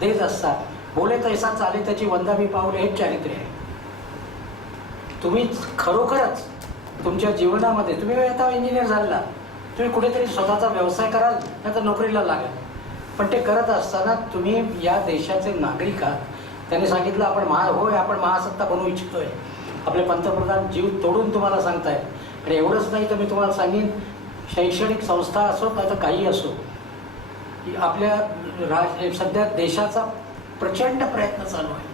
देत असता. बोले तैसा चाले त्याची वंदावी पाऊले, हेच चारित्र्य आहे. तुम्ही खरोखरच तुमच्या जीवनामध्ये, तुम्ही आता इंजिनियर झालेला, तुम्ही कुठेतरी स्वतःचा व्यवसाय कराल नाही तर नोकरीला लागाल, पण ते करत असताना तुम्ही या देशाचे नागरिक आहात. त्यांनी सांगितलं आपण होय आपण महासत्ता बनवू इच्छितोय. आपले पंतप्रधान जीव तोडून तुम्हाला सांगतायत. आणि एवढंच नाही तर मी तुम्हाला सांगेन, शैक्षणिक संस्था असो नाही तर काही असो, की आपल्या सध्या देशाचा प्रचंड प्रयत्न चालू आहे.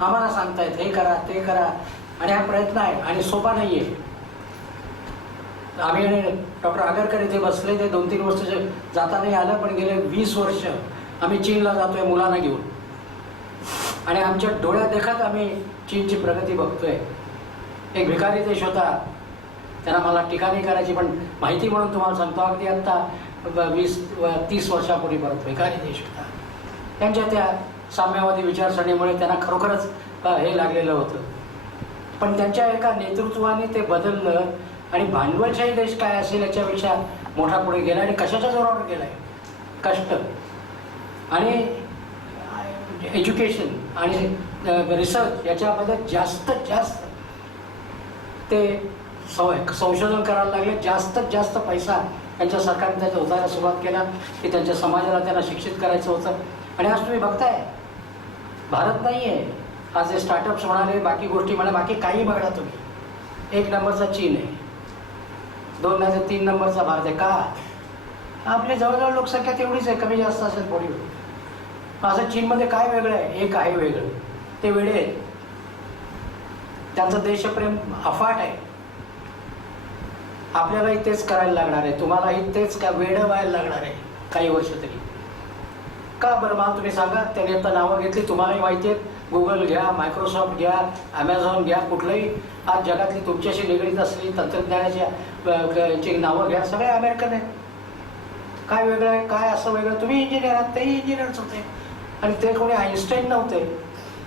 आम्हाला सांगतायत हे करा ते करा, आणि हा प्रयत्न आहे आणि सोपा नाही आहे. आम्ही डॉक्टर आगरकर इथे बसले, ते 2-3 वर्ष जाता नाही आलं, पण गेले 20 वर्ष आम्ही चीनला जातोय मुलांना घेऊन आणि आमच्या डोळ्यात देखत आम्ही चीनची प्रगती बघतोय. एक भिकारी देश होता, त्यांना मला टीका नाही करायची पण माहिती म्हणून तुम्हाला सांगतो, अगदी आत्ता 20-30 वर्षापूर्वी परत भिकारी देश होता. त्यांच्या त्या साम्यवादी विचारसरणीमुळे त्यांना खरोखरच हे लागलेलं होतं. पण त्यांच्या एका नेतृत्वाने ते बदललं आणि भांडवलशाही देश काय असेल याच्यापेक्षा मोठा पुढे गेला. आणि कशाच्या जोरावर गेला आहे, कष्ट आणि एज्युकेशन आणि रिसर्च याच्यामध्ये जास्तीत जास्त ते संशोधन करायला लागले. जास्तीत जास्त पैसा त्यांच्या सरकारने त्याचा उतारायला सुरुवात केला की त्यांच्या समाजाला त्यांना शिक्षित करायचं होतं. आणि आज तुम्ही बघताय भारत नाही आहे, आज हे स्टार्टअप्स म्हणाले, बाकी गोष्टी म्हणा, बाकी काही बघा तुम्ही, 1 नंबरचा चीन आहे, 2 नाही तर 3 नंबरचा भारत आहे. का? आपली जवळजवळ लोकसंख्या तेवढीच आहे, कमी जास्त असेल थोडी. असं चीनमध्ये काय वेगळं आहे? एक आहे वेगळं, ते वेडे आहेत. त्यांचं देशप्रेम अफाट आहे. आपल्यालाही तेच करायला लागणार आहे, तुम्हालाही तेच वेडं व्हायला लागणार आहे काही वर्ष तरी. का बरं मला तुम्ही सांगा. त्यांनी आता नावं घेतली, तुम्हालाही माहिती आहेत. गुगल घ्या, मायक्रोसॉफ्ट घ्या, ॲमेझॉन घ्या, कुठलंही आज जगातली तुमच्याशी निगडीत असलेली तंत्रज्ञानाच्या नावं घ्या, सगळे अमेरिकन आहेत. काय वेगळं आहे? काय असं वेगळं? तुम्ही इंजिनियर आहात, तेही इंजिनियरच होते. आणि ते कोणी आईन्स्टाईन नव्हते,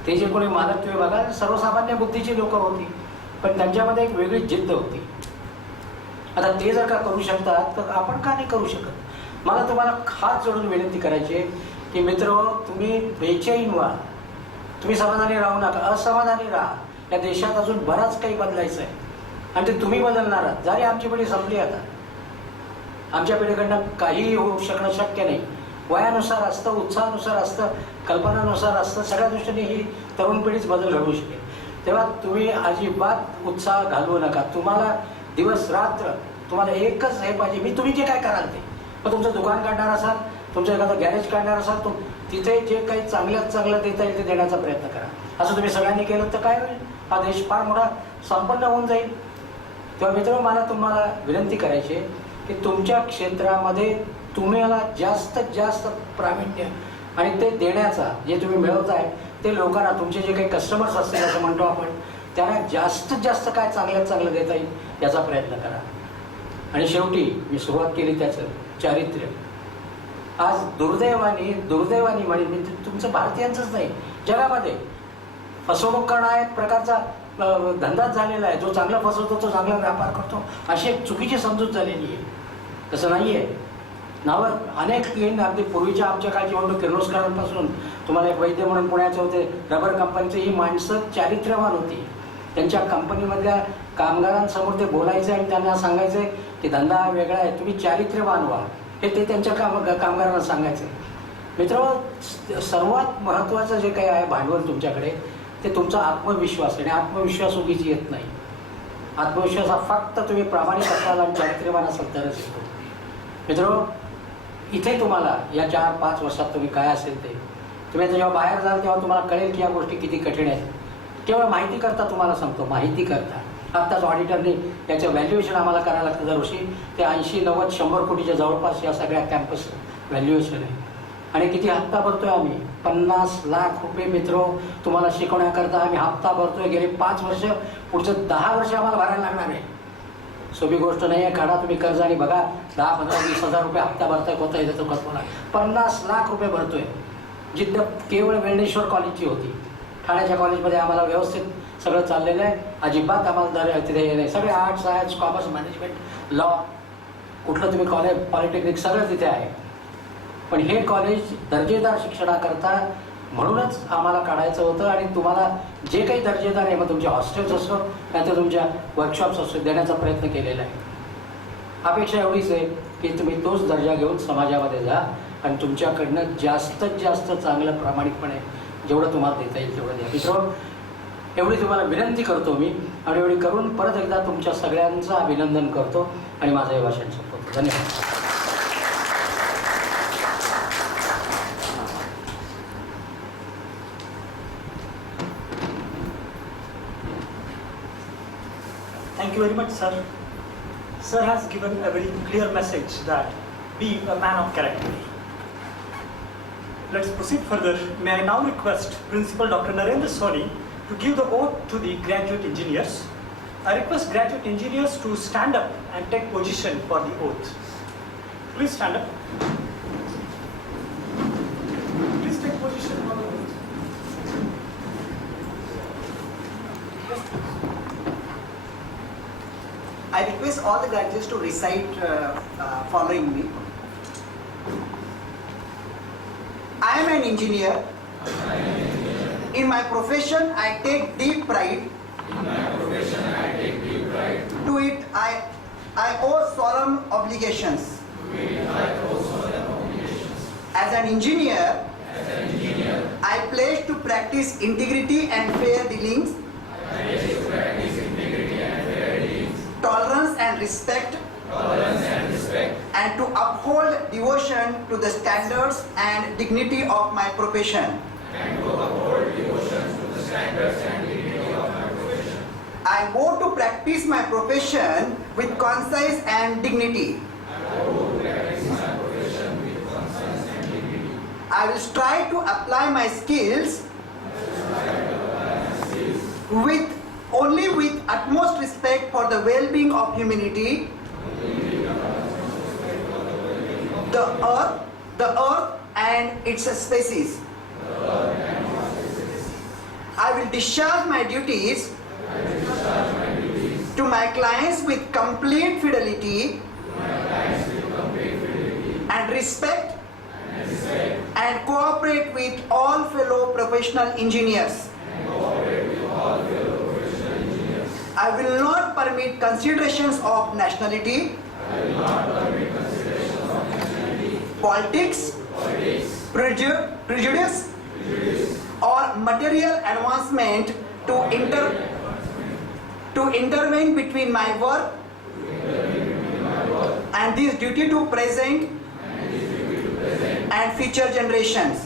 ते जे कोणी मालक तुम्ही बघा सर्वसामान्य बुद्धीची लोकं होती, पण त्यांच्यामध्ये एक वेगळी जिद्द होती. आता ते जर का करू शकतात तर आपण का नाही करू शकत? मला तुम्हाला हात जोडून विनंती करायची आहे की मित्र, तुम्ही बेचैन व्हा, तुम्ही समाधानी राहू नका, असमाधानी राहा. या देशात अजून बराच काही बदलायचं आहे आणि ते तुम्ही बदलणार आहात. जरी आमची पिढी संपली, आता आमच्या पिढीकडनं काहीही होऊ शकणं शक्य नाही. वयानुसार असतं, उत्साहानुसार असतं, कल्पनानुसार असतं, सगळ्या दृष्टीने ही तरुण पिढीच बदल घडवू शकेल. तेव्हा तुम्ही अजिबात उत्साह घालवू नका. तुम्हाला दिवस रात्र तुम्हाला एकच हे पाहिजे, मी तुम्ही जे काय कराल ते. मग तुमचं दुकान काढणार असाल, तुमचं एखादं गॅरेज काढणार असाल, तिथे जे काही चांगल्यात चांगलं देता येईल ते देण्याचा प्रयत्न करा. असं तुम्ही सगळ्यांनी केलं तर काय होईल, हा देश फार मोठा संपन्न होऊन जाईल. तेव्हा मित्र, मला तुम्हाला विनंती करायची आहे की तुमच्या क्षेत्रामध्ये तुम्हाला जास्तीत जास्त प्रावीण्य आणि ते देण्याचा, जे तुम्ही मिळवताय ते लोकांना, तुमचे जे काही कस्टमर्स असतील असं म्हणतो आपण, त्यांना जास्तीत जास्त काय चांगल्यात चांगलं देता येईल याचा प्रयत्न करा. आणि शेवटी मी सुरुवात केली त्याचं चारित्र्य. आज दुर्दैवानी म्हणजे मी तुमचं भारतीयांचंच नाही, जगामध्ये फसवणूक करणं हा एक प्रकारचा धंदाच झालेला आहे. जो चांगला फसवतो तो चांगला व्यापार करतो, अशी एक चुकीची समजूत झालेली आहे. तसं नाही आहे. नावं अनेक येईन, अगदी पूर्वीच्या आमच्या काळची म्हणून किर्लोस्करांपासून तुम्हाला एक वैद्य म्हणून पुण्याचे होते, रबर कंपनीचे, ही माणसं चारित्र्यवान होती. त्यांच्या कंपनीमधल्या कामगारांसमोर ते बोलायचे आणि त्यांना सांगायचे की धंदा हा वेगळा आहे, तुम्ही चारित्र्यवान व्हा, हे ते त्यांच्या कामगारांना सांगायचे. मित्र, सर्वात महत्त्वाचं जे काही आहे भांडवल तुमच्याकडे, ते तुमचा आत्मविश्वास आहे. आणि आत्मविश्वास उगीच येत नाही. आत्मविश्वास हा फक्त तुम्ही प्रामाणिक असाल आणि चारित्र्यवान असाल तरच येतो. मित्र, इथे तुम्हाला या 4-5 वर्षात तुम्ही काय असेल ते, तुम्ही आता जेव्हा बाहेर जाल तेव्हा तुम्हाला कळेल की या गोष्टी किती कठीण आहेत. केवळ माहिती करता तुम्हाला सांगतो, माहिती करता. आत्ताच ऑडिटरने याचं व्हॅल्युएशन आम्हाला करायला लागतं दरवर्षी. ते 80-90-100 कोटीच्या जवळपास या सगळ्या कॅम्पस व्हॅल्युएशन आहे. आणि किती हप्ता भरतोय आम्ही, 50 लाख रुपये मित्र तुम्हाला शिकवण्याकरता आम्ही हप्ता भरतोय. गेले 5 वर्ष, पुढचं 10 वर्ष आम्हाला भरायला लागणार आहे. सोपी गोष्ट नाही आहे. काढा तुम्ही कर्ज आणि बघा, 10-15-20 हजार रुपये हप्ता भरताय, कोणता येतो तो कसं. 50 लाख रुपये भरतोय. जिद्द केवळ वेल्डेश्वर कॉलेजची होती. ठाण्याच्या कॉलेजमध्ये आम्हाला व्यवस्थित सगळं चाललेलं आहे. अजिबात आम्हाला तिथे नाही. सगळे arts, science, commerce, management, law, कुठलं तुम्ही कॉलेज, पॉलिटेक्निक सगळं तिथे आहे. पण हे कॉलेज दर्जेदार शिक्षणाकरता म्हणूनच आम्हाला काढायचं होतं. आणि तुम्हाला जे काही दर्जेदार आहे, मग तुमचे हॉस्टेल्स असो नाही तर तुमच्या वर्कशॉप्स असो, देण्याचा प्रयत्न केलेला आहे. अपेक्षा एवढीच आहे की तुम्ही तोच दर्जा घेऊन समाजामध्ये जा आणि तुमच्याकडनं जास्तीत जास्त चांगलं प्रामाणिकपणे जेवढं तुम्हाला देता येईल तेवढं द्या. मित्र, एवढी तुम्हाला विनंती करतो मी. आणि एवढी करून परत एकदा तुमच्या सगळ्यांचं अभिनंदन करतो आणि माझं हे भाषण संपवतो. धन्यवाद. Thank you very much, sir. Sir has given a very clear message that be a man of character. Let's proceed further. May I now request Principal Dr. Narendra Soni to give the oath to the graduate engineers. I request graduate engineers to stand up and take position for the oath. Please stand up. Please take position for the oath. I request all the graduates to recite following me. I am an engineer. In my profession, I take deep pride. To it, I owe solemn obligations. As an engineer, I pledge to practice integrity and fair dealings. Tolerance and respect, and to uphold devotion to the standards and dignity of my profession. I vow to practice my profession with conscience and dignity. I will strive to apply my skills only with utmost respect for the well-being of humanity, the earth and its species. I will discharge my duties to my clients with complete fidelity and respect and cooperate with all fellow professional engineers. I will not permit considerations of nationality, politics, prejudice, or material advancement to intervene between my work and this duty to present and future generations.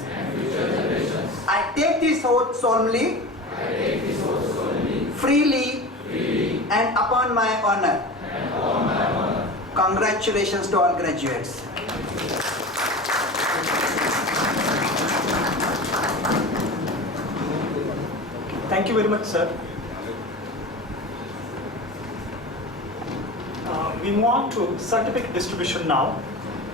I take this oath solemnly, freely, and upon my honor. Congratulations to all graduates. Thank you very much, sir. We move on to certificate distribution now.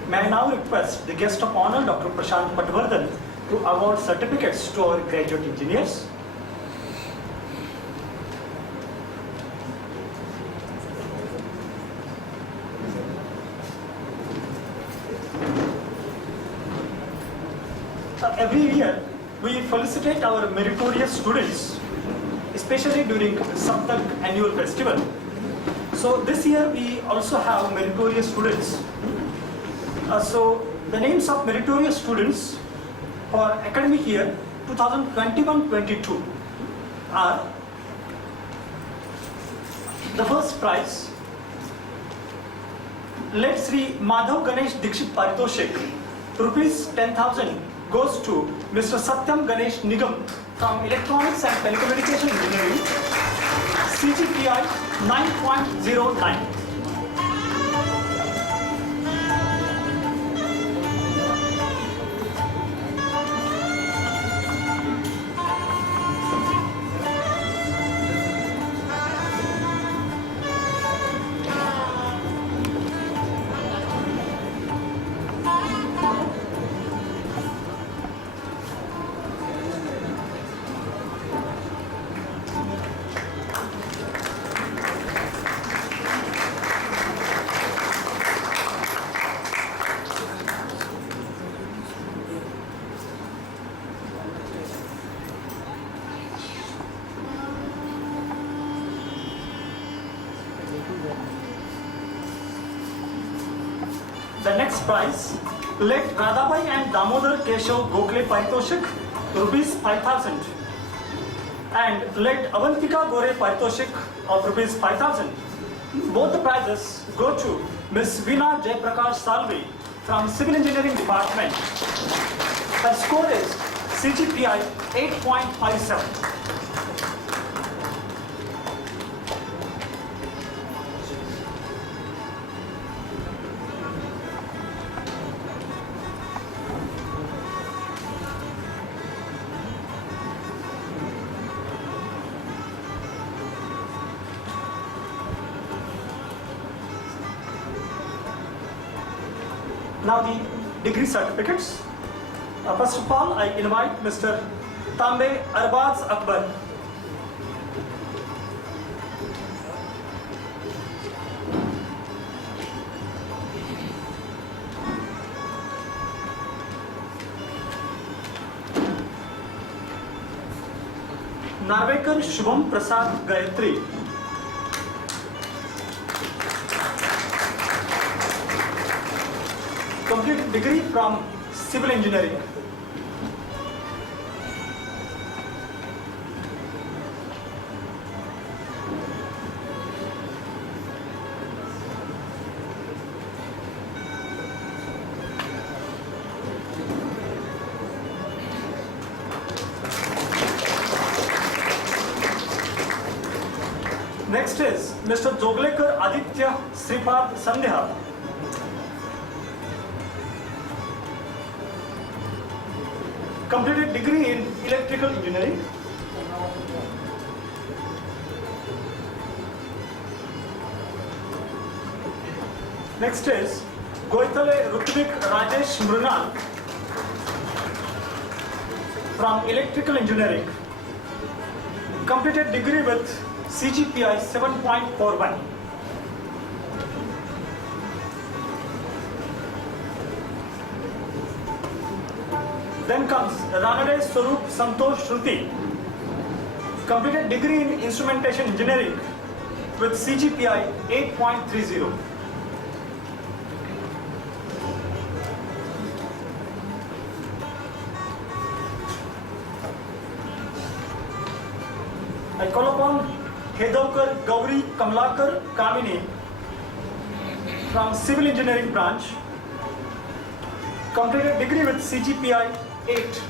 May I now request the guest of honor, Dr. Prashant Patwardhan, to award certificates to our graduate engineers. Every year, we felicitate our meritorious students, especially during Saptak annual festival. So this year, we also have meritorious students. So the names of meritorious students for academic year 2021-22 are: the first prize, let Sri Madhav Ganesh Dikshit Paritoshik, rupees 10,000, goes to Mr. Satyam Ganesh Nigam from Electronics and Telecommunication Engineering, CGPI 9.09. The next prize, let Radhabai and Damodar Keshav Gokhale Paritoshik, rupees 5,000. And let Avantika Gore Paritoshik of rupees 5,000. Both the prizes go to Ms. Veena Jaiprakash Salvi from Civil Engineering Department. Her score is CGPI 8.57. Now the degree certificates. First of all, I invite Mr. Tambe Arbaz Akbar. Narvekar Shubham Prasad Gayatri. Complete degree from Civil Engineering. Next is Mr. Joglekar Aditya Sripad Sandhya. Completed degree in electrical engineering. Next is Goitale Rutvik Rajesh Mrunal from electrical engineering. Completed degree with CGPI 7.41. Then comes Ranade Swarup Santosh Shruti. Completed degree in instrumentation engineering with CGPI 8.30. I call upon Hedavkar Gauri Kamlakar Kamini from Civil Engineering branch, completed degree with CGPI 8.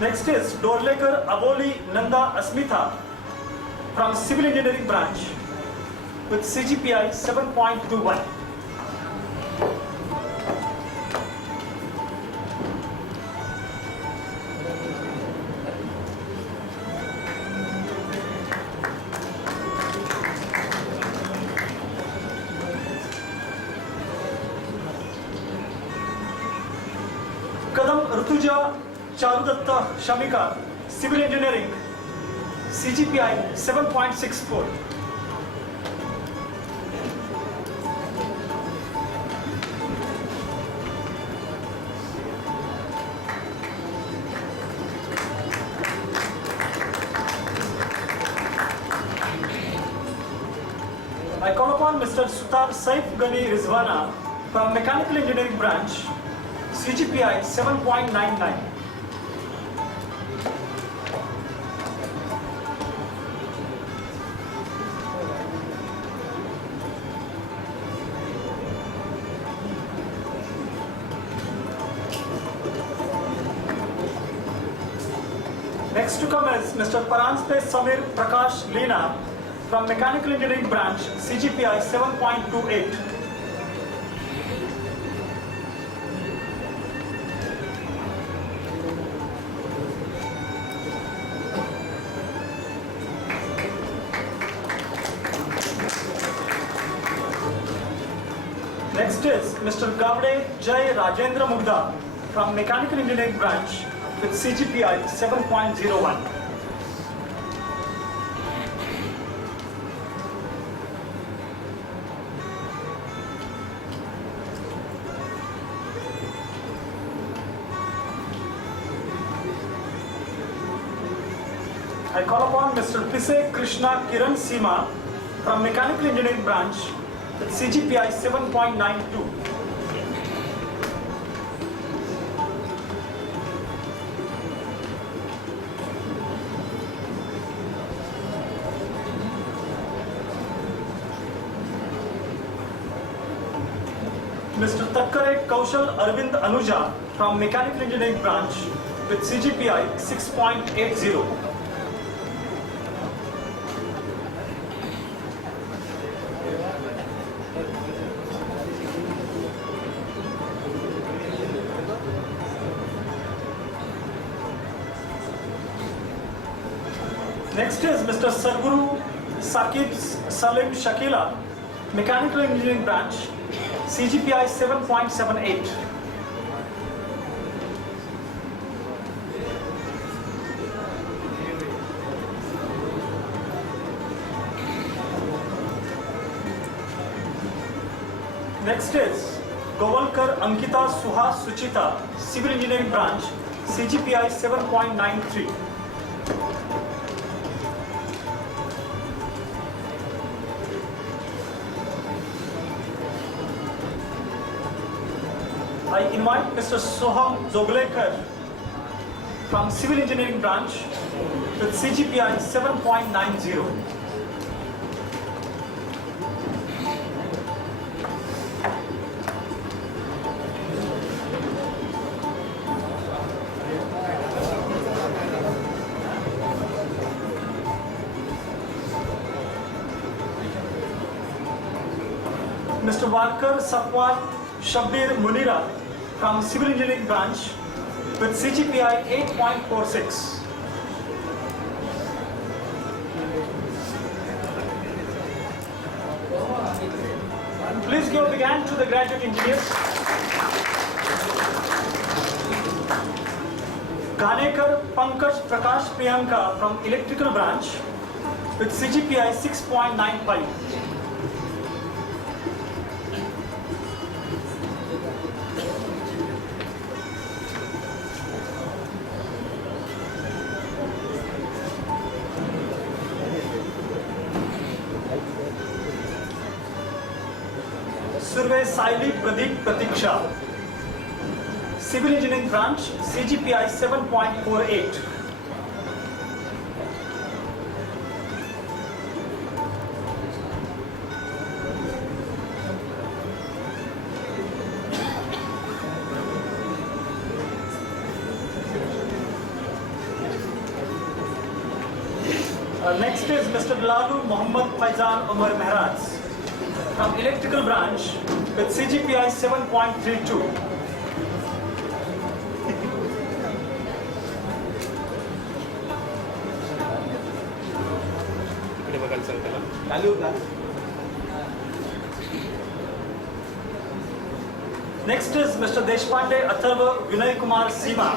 Next is Dorlekar Aboli Nanda Asmitha from Civil Engineering branch with CGPI 7.21. Kadam Rutuja Charudatta Shamika, Civil Engineering, CGPI 7.64. I call upon Mr. Sutar Saif Ghani Rizwana from Mechanical Engineering branch, CGPI 7.99. Next to come is Mr. Paranspe Samir Prakash Leena from Mechanical Engineering branch, CGPI 7.28. Next is Mr. Gavde Jay Rajendra Mugda from Mechanical Engineering branch with CGPI 7.01. I call upon Mr. Pise Krishna Kiran Sima from Mechanical Engineering branch with CGPI 7.92. Mr. Takkare Kaushal Arvind Anuja from Mechanical Engineering branch with CGPI 6.80. Next is Mr. Sarguru Sakib Salim Shakila, Mechanical Engineering branch, CGPI 7.78. Next is Govalkar Ankita Suhas Suchita, Civil Engineering branch, CGPI 7.93. I invite Mr. Soham Zoglekar from Civil Engineering branch with CGPI 7.90. Mr. Walker Sakwat Shabbir Munira from Civil Engineering branch with CGPI 8.46. Please give a big hand to the graduate engineers. Ganekar Pankaj Prakash Priyanka from Electrical branch with CGPI 6.95. Survey Saili Pradeep Pratiksha. Civil Engineering Branch, CGPI 7.48. Next is Mr. Lalu Mohammad Faizan Umar Mehraj from Electrical Branch with CGPI 7.32. Next is Mr. Deshpande Atharva Vinay Kumar Seema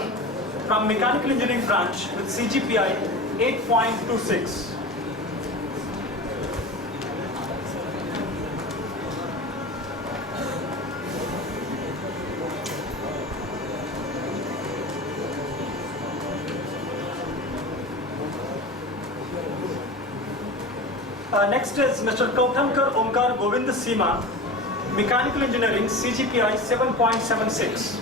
from Mechanical Engineering Branch with CGPI 8.26. Next is Mr. Kautankar Omkar Govind Seema, Mechanical Engineering, CGPI 7.76.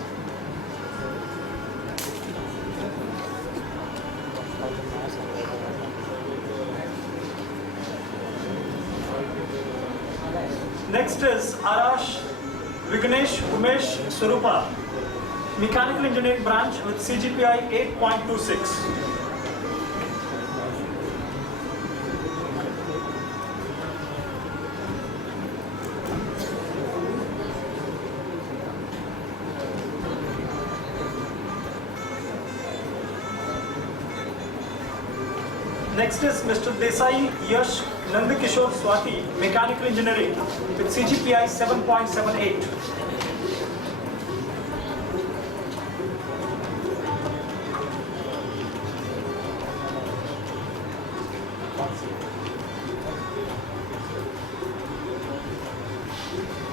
Next is Arash Vignesh Umesh Surupa, Mechanical Engineering Branch with CGPI 8.26. Next is Mr. Desai Yash Nandakishore Swati, Mechanical Engineering with CGPI 7.78.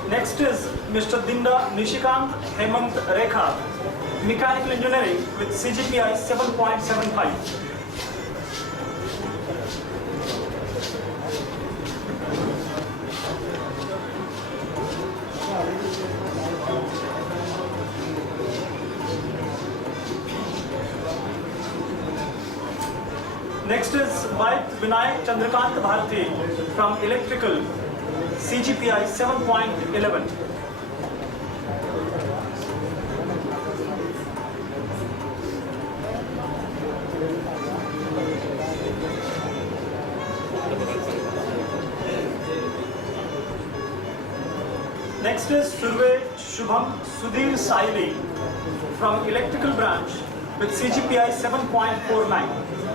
Next is Mr. Dinda Nishikant Hemant Rekha, Mechanical Engineering with CGPI 7.75. Next is Vait Vinayak Chandrakant Bharati from Electrical, CGPI 7.11. Next is Survey Shubham Sudhir Saili from Electrical Branch with CGPI 7.49.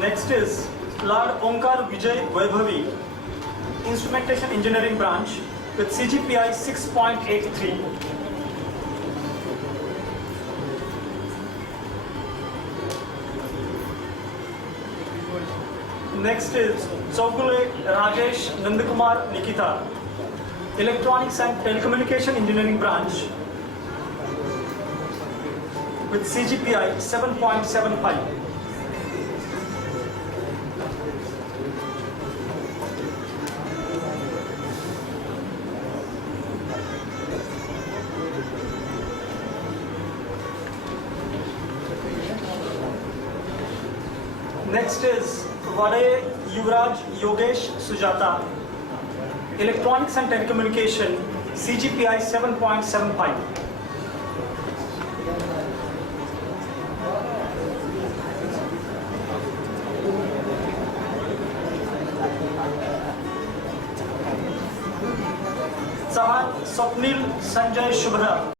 Next is Lord Omkar Vijay Vaibhavi, Instrumentation Engineering Branch with CGPI 6.83. Next is Chaugule Rajesh Nandakumar Nikita, Electronics and Telecommunication Engineering Branch with CGPI 7.75. Next is Vade Yuvraj Yogesh Sujata, Electronics and Telecommunication, CGPI 7.75. Sahan Swapnil Sanjay Shubhra,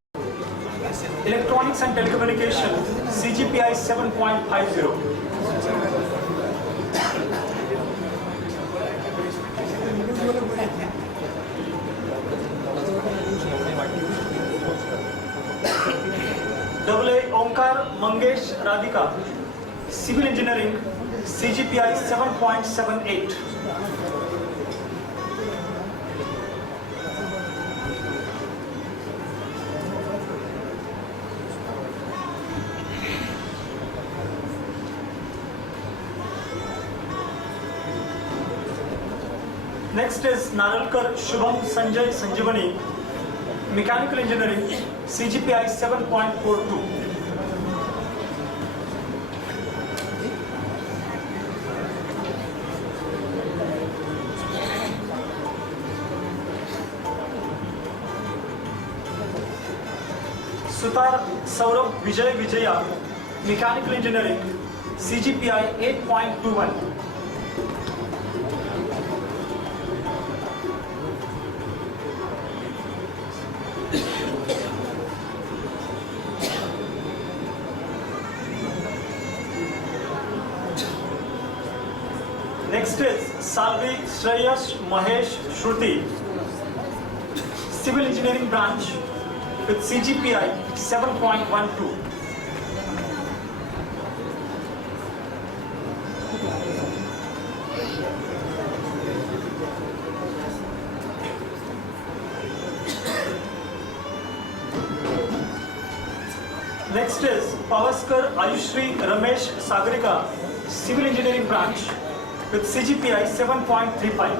Electronics and Telecommunication, CGPI 7.50. AA Omkar Mangesh Radhika, Civil Engineering, CGPI 7.78. Next is Naralkar Shubham Sanjay Sanjivani, Mechanical Engineering, CGPI 7.42. Sutar Saurabh Vijay Vijaya, Mechanical Engineering, CGPI 8.21. Next is Salvi Shreyas Mahesh Shruti, Civil Engineering Branch with CGPI 7.12. Next is Pavaskar Ayushri Ramesh Sagarika, Civil Engineering Branch with CGPI 7.35.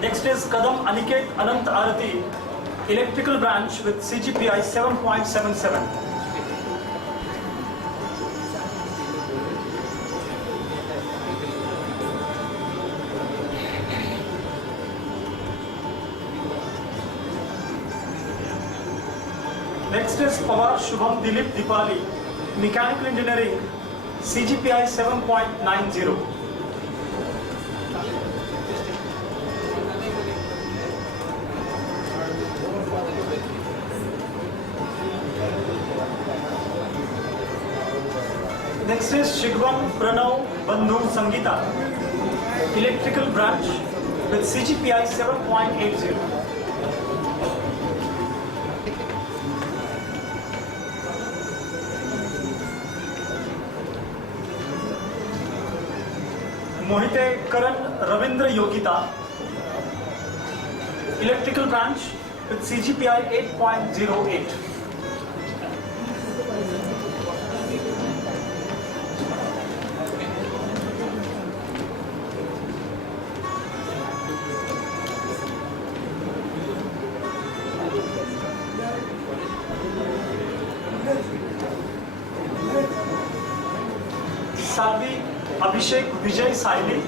Next is Kadam Aniket Anant Arati, Electrical Branch with CGPI 7.77. Next is Pawar Shubham Dilip Dipali, Mechanical Engineering, CGPI 7.90. Next is Shigwan Pranav Bandhu Sangita, Electrical Branch with CGPI 7.80. Mohite Karan Ravindra Yogita, Electrical Branch with CGPI 8.08. Salvi Abhishek Vijay Saili,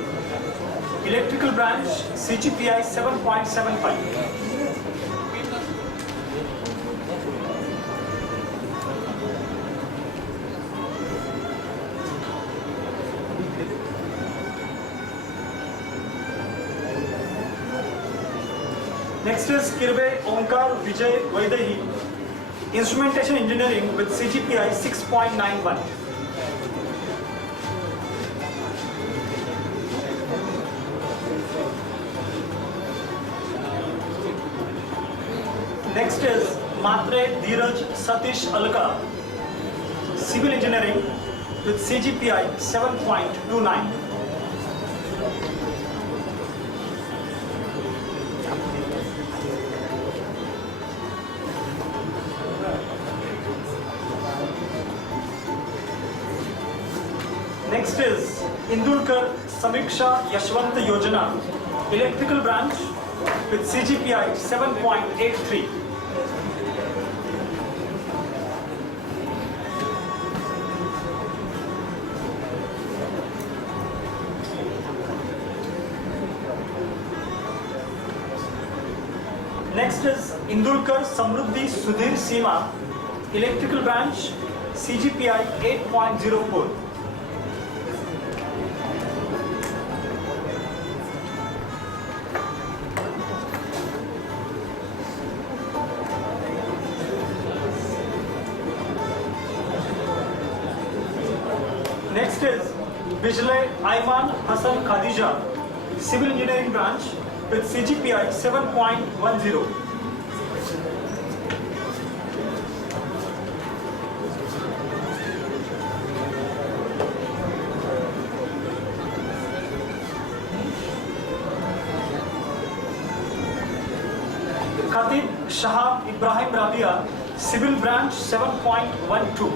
Electrical Branch, CGPI 7.75. Next is Kirve Omkar Vijay Vaidehi, Instrumentation Engineering with CGPI 6.91. Next is Matre Dheeraj Satish Alka, Civil Engineering with CGPI 7.29. Next is Indulkar Samiksha Yashwant Yojana, Electrical Branch with CGPI 7.83. Next is Indulkar Samruddhi Sudhir Seema, Electrical Branch, CGPI 8.04. Next is Bijlay Ayman Hassan Khadija, Civil Engineering Branch with CGPI 7.10. Khatib Shahab Ibrahim Rabia, Civil Branch 7.12.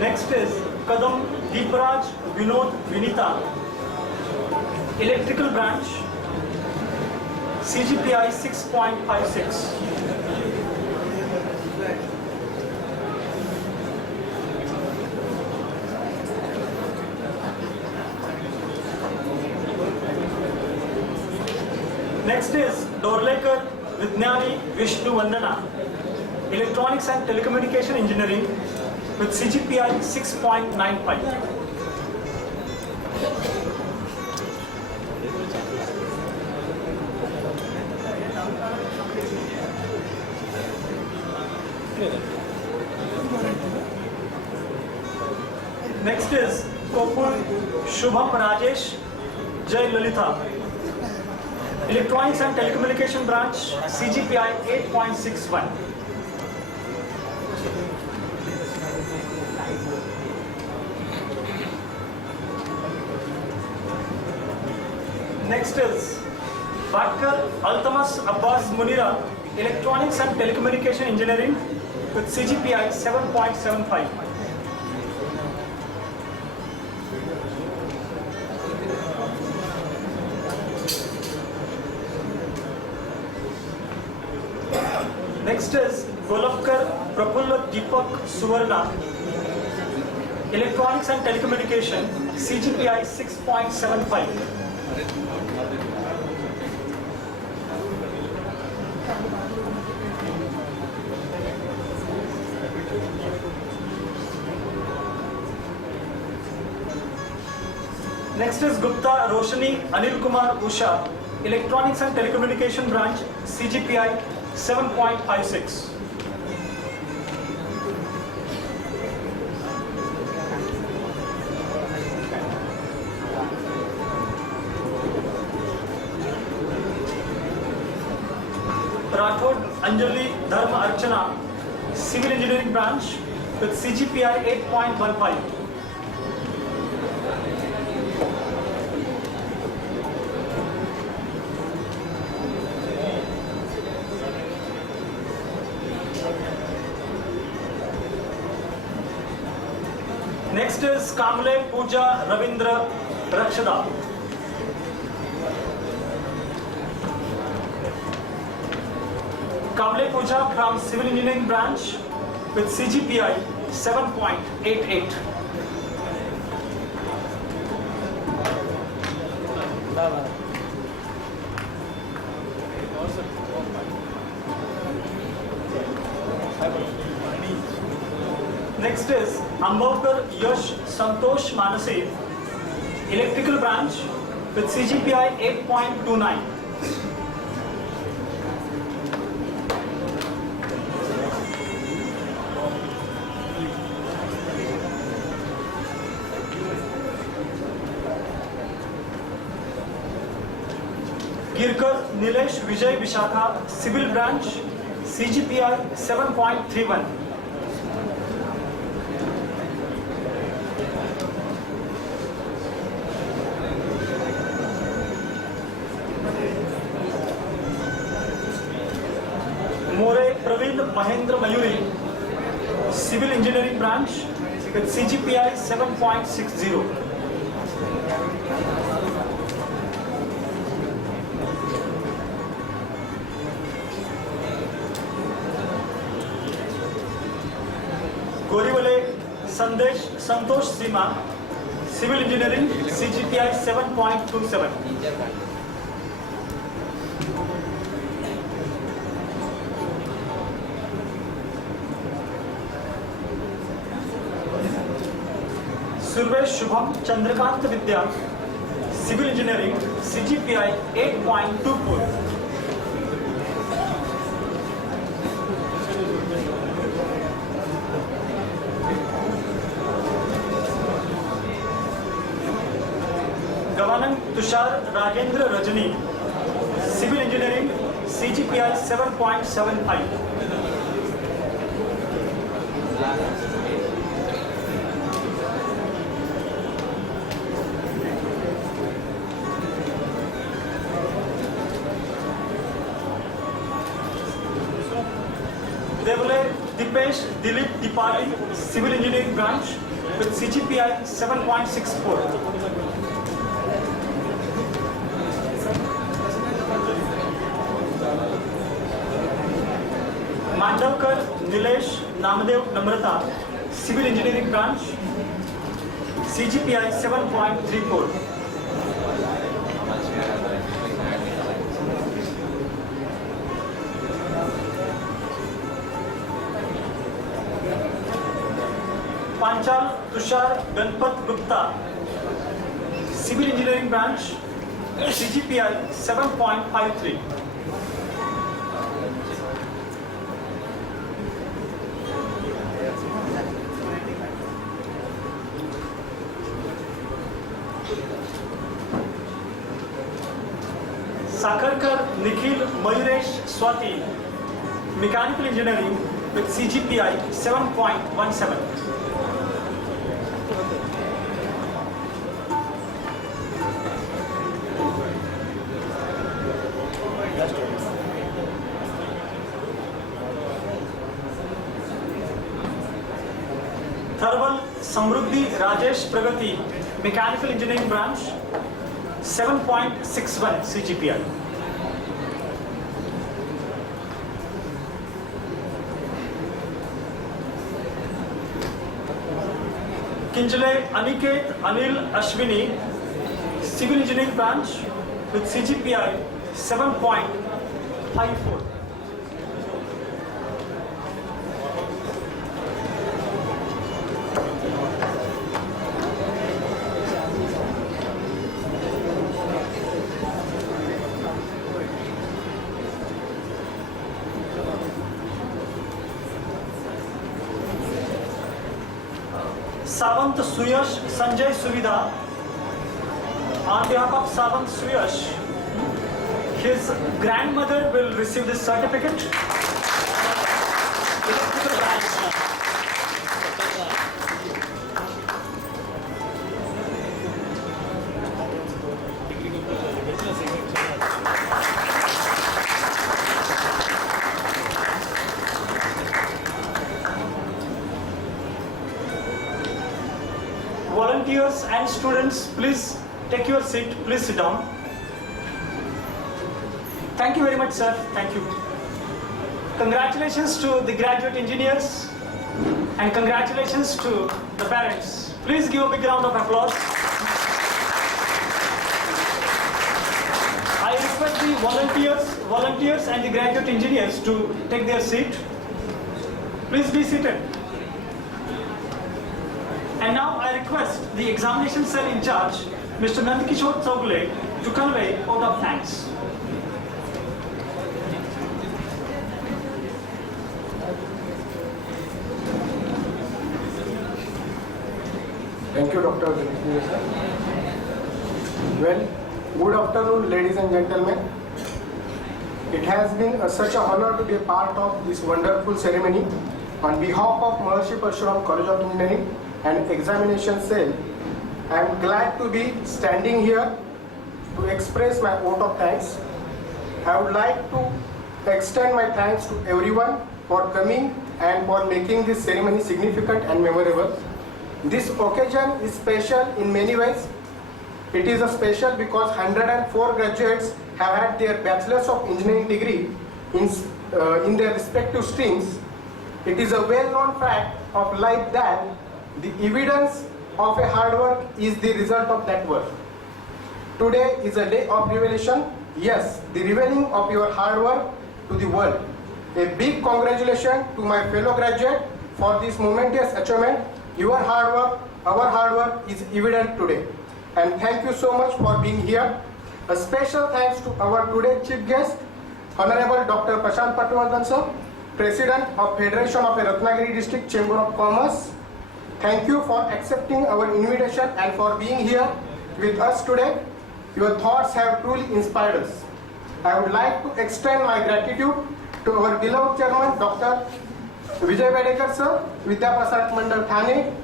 Next is Kadam Deeparaj Vinod Vinita, Electrical Branch, CGPI 6.56. Next is Dorlekar Vidnyani Vishnu Vandana, Electronics and Telecommunication Engineering with CGPI 6.95. Next is Kopur Shubham Rajesh Jay Lalita, Electronics and Telecommunication Branch, CGPI 8.61. Next is Bakar Altamas Abbas Munira, Electronics and Telecommunication Engineering with CGPI 7.75. Next is Golafkar Prafulla Deepak Suvarna, Electronics and Telecommunication, CGPI 6.75. Next is Gupta Roshni Anil Kumar Usha, Electronics and Telecommunication Branch, CGPI 7.56. Rathod Anjali Dharma Archana, Civil Engineering Branch with CGPI 8.15. Next is Kamle Pooja Ravindra Rakshada. Kamle Pooja from Civil Engineering Branch with CGPI 7.88. Next is Ambavkar Yash Santosh Manase, Electrical Branch with CGPI 8.29. Girkar Nilesh Vijay Vishakha, Civil Branch, CGPI 7.31. More Praveen Mahendra Mayuri, Civil Engineering Branch with CGPI 7.60. Gorivale Sandesh Santosh Sima, Civil Engineering, CGPI 7.27. Survesh Shubham Chandrakant Vidya, Civil Engineering, CGPI 8.24. Gavanam Tushar Rajendra Rajani, Civil Engineering, CGPI 7.75. Dipesh Dilip Dipali, Civil Engineering Branch with CGPI 7.64. Mandavkar Nilesh Namdev Namrata, Civil Engineering Branch, CGPI 7.34. Panchal Tushar Ganpat Gupta, Civil Engineering Branch, CGPI 7.53. Sakarkar Nikhil Mayuresh Swati, Mechanical Engineering with CGPI 7.17. Tharwal Samruddhi Rajesh Pragati, Mechanical Engineering Branch, 7.61 CGPI. Kinjale Aniket Anil Ashwini, Civil Engineering Branch with CGPI 7.54. Savant Suyash Sanjay Suvidha, on behalf of Savant Suyash, his grandmother will receive this certificate. Electrical branch. Volunteers and students, please take your seat. Please sit down. Thank you very much, sir. Thank you. Congratulations to the graduate engineers and congratulations to the parents. Please give a big round of applause. I request the volunteers and the graduate engineers to take their seat. Please be seated. And now I request the examination cell in charge, Mr. Nandkishore Chogle, to convey vote of thanks. Thank you, Dr. Dilip sir. Well, good afternoon, ladies and gentlemen. It has been such an honor to be a part of this wonderful ceremony. On behalf of Maharshi Parshuram College of Engineering and Examination Cell, I am glad to be standing here to express my vote of thanks. I would like to extend my thanks to everyone for coming and for making this ceremony significant and memorable. This occasion is special in many ways. It is a special because 104 graduates have had their Bachelor's of Engineering degree in their respective streams. It is a well-known fact of life that the evidence of a hard work is the result of that work. Today is a day of revelation. Yes, the revealing of your hard work to the world. A big congratulations to my fellow graduate for this momentous achievement. Your hard work, our hard work is evident today. And thank you so much for being here. A special thanks to our today's chief guest, Honorable Dr. Prashant Patwardhan sir, President of Federation of Ratnagiri District Chamber of Commerce. Thank you for accepting our invitation and for being here with us today. Your thoughts have truly inspired us. I would like to extend my gratitude to our beloved chairman, Dr. Vijay Bedekar sir, Vidya Prasad Mandal Thane.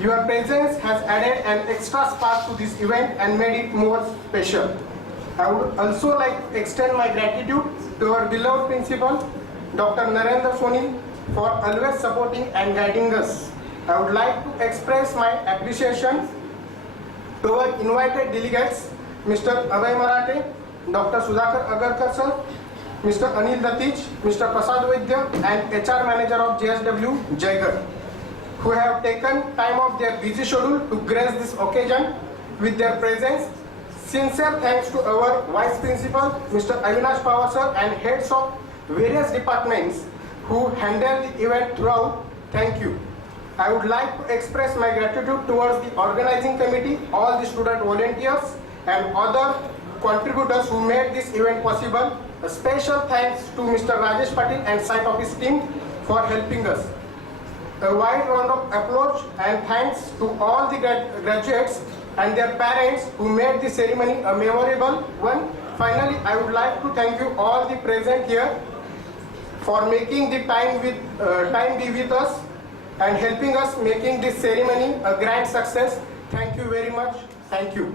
Your presence has added an extra spark to this event and made it more special. I would also like to extend my gratitude to our beloved principal, Dr. Narendra Soni, for always supporting and guiding us. I would like to express my appreciation to our invited delegates, Mr. Abhay Marathe, Dr. Sudhakar Agarkar sir, Mr. Anil Datich, Mr. Prasad Vaidya, and HR Manager of JSW, Jaigar, who have taken time off their busy schedule to grace this occasion with their presence. Sincere thanks to our Vice Principal, Mr. Avinash Pawar sir, and heads of various departments who handled the event throughout. Thank you. I would like to express my gratitude towards the organizing committee, all the student volunteers, and other contributors who made this event possible. A special thanks to Mr. Rajesh Patil and site office team for helping us. A wide round of applause and thanks to all the graduates and their parents who made the ceremony a memorable one. Finally, I would like to thank you all the present here for making the time be with us and helping us making this ceremony a grand success. Thank you very much. Thank you.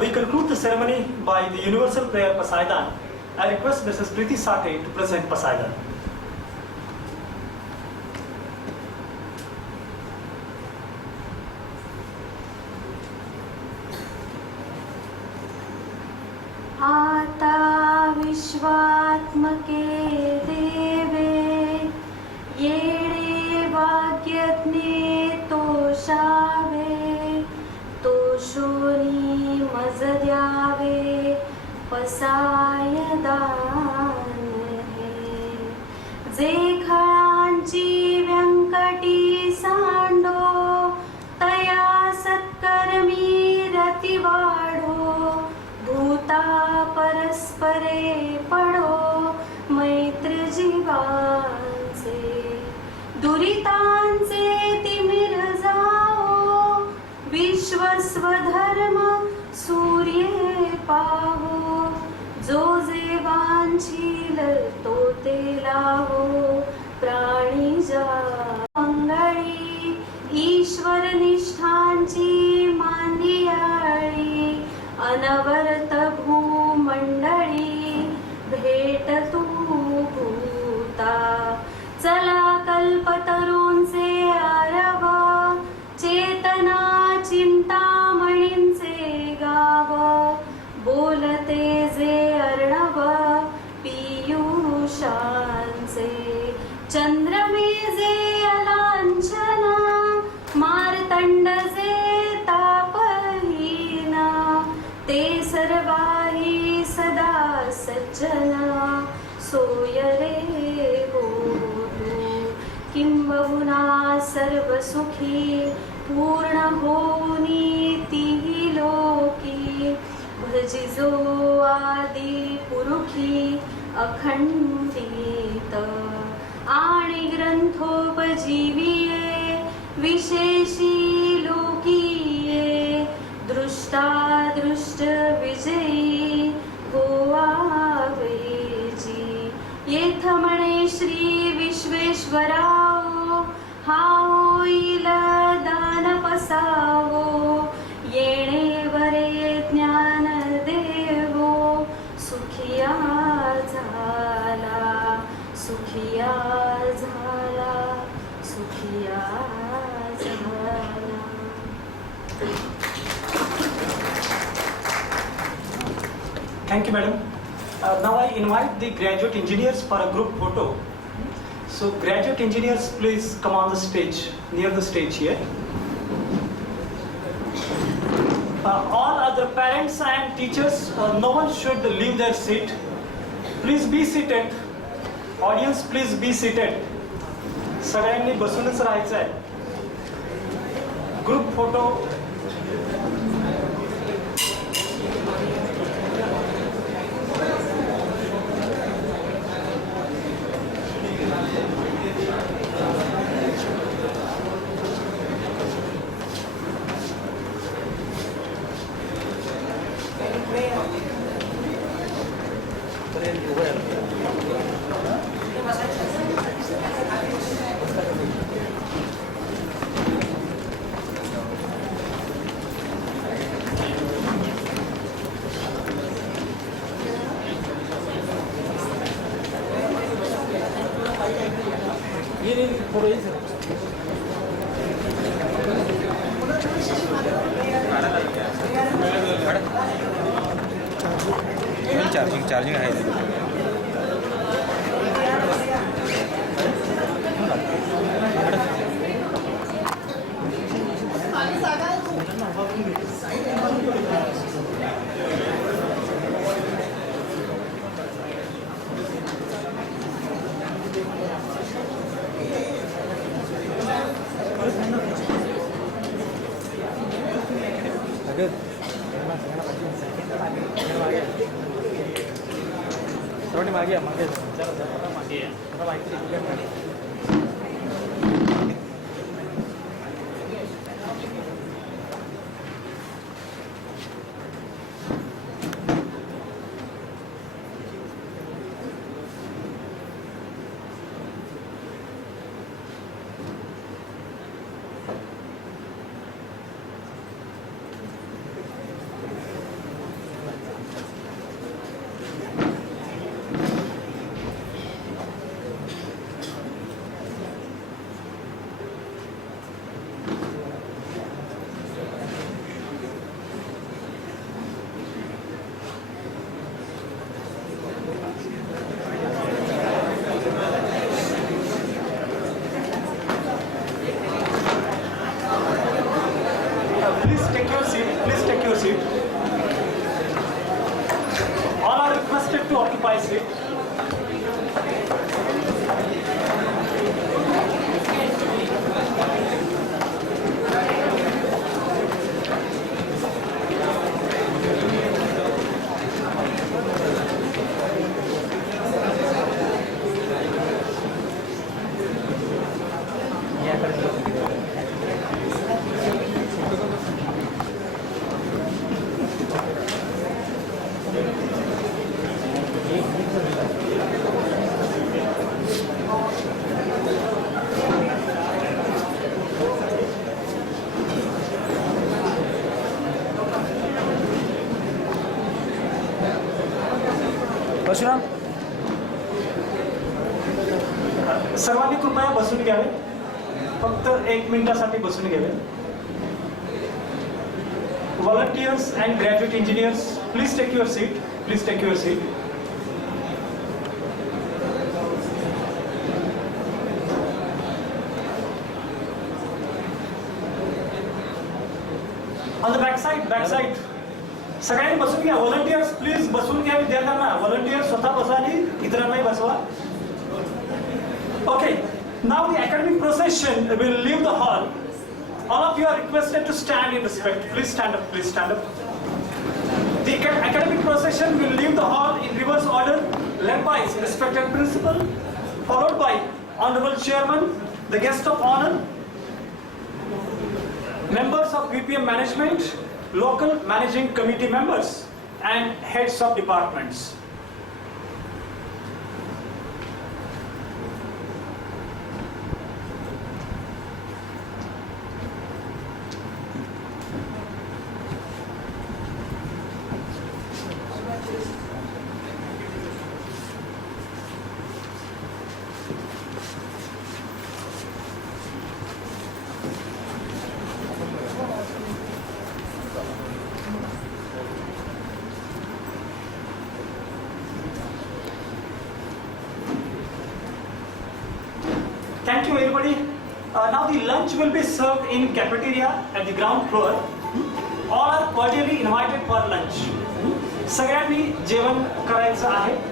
We conclude the ceremony by the Universal Prayer Pasaidan. I request Mrs. Preeti Sate to present Pasaidan. आता विश्वात्मके देवे येणे वाक्यज्ञे तोषावे तोषोनी मज द्यावे पसाय दान हे जे खळांची व्यंकटी सांडो तया सत्कर्मी रती वाढो भूता परस्परे पडो मैत्र जीवांचे दुरितांचे तिमिर जाओ विश्वस्वधर्म सूर्ये पाहो जो जे वांछील तो ते लावो प्राणी जा मंगळी ईश्वर निष्ठांची मांदियाळी अनवरत भूमंडळी भेट तू भूता चला कल्पतरूंचे आरव चेतना चिंतामणींचे गाव बोलते जे अर्णव पियुषांचे चंद्रमे जे अलांछना मार्तंड जे तापहीना ते सर्वाही सदा सज्जना सोयरे होतु किंबहुना सर्व सुखी पूर्ण होनी तिही लोकी भजिजो आदि पुरुखी अखंडित आणि ग्रंथोपजीविये विशेषी लोकीये दृष्टादृष्ट विजयी होवावेजी येथ म्हणे श्री विश्वेश्वराओ हा होईल दान पसावो येणे वरे ज्ञान देवो सुखिया झाला सुखिया झाला सुखिया झाला. Thank you, madam. Now I invite the graduate engineers for a group photo. So graduate engineers, please come on the stage, near the stage here. All other parents and teachers, no one should leave their seat. Please be seated. Audience, please be seated. सगळ्यांनी बसूनच राहायचं आहे. Group photo. Charging आहे मागे Please take your seat. Please take your seat. All are requested to occupy seat. Parshuram सर्वांनी कृपया बसून घ्यावे. फक्त 1 मिनिटासाठी बसून घ्यावे. Volunteers and graduate engineers, please take your seat. Please take your seat. On the back side. सगळ्यांनी बसून घ्या. व्हॉलंटियर्स प्लीज बसून घ्या. विद्यार्थ्यांना व्हॉलंटियर्स स्वतः बसा आणि इतरांनाही बसवा. Okay, now the academic procession will leave the hall. All of you are requested to stand in respect. Please stand up. Please stand up. The academic procession will leave the hall in reverse order, led by respected principal, followed by honorable chairman, the guest of honor, members of BPM management, local managing committee members, and heads of departments. Thank you, everybody. Now the lunch will be served in cafeteria at the ground floor. All are cordially invited for lunch. सगळ्यांनी जेवण करायचं आहे.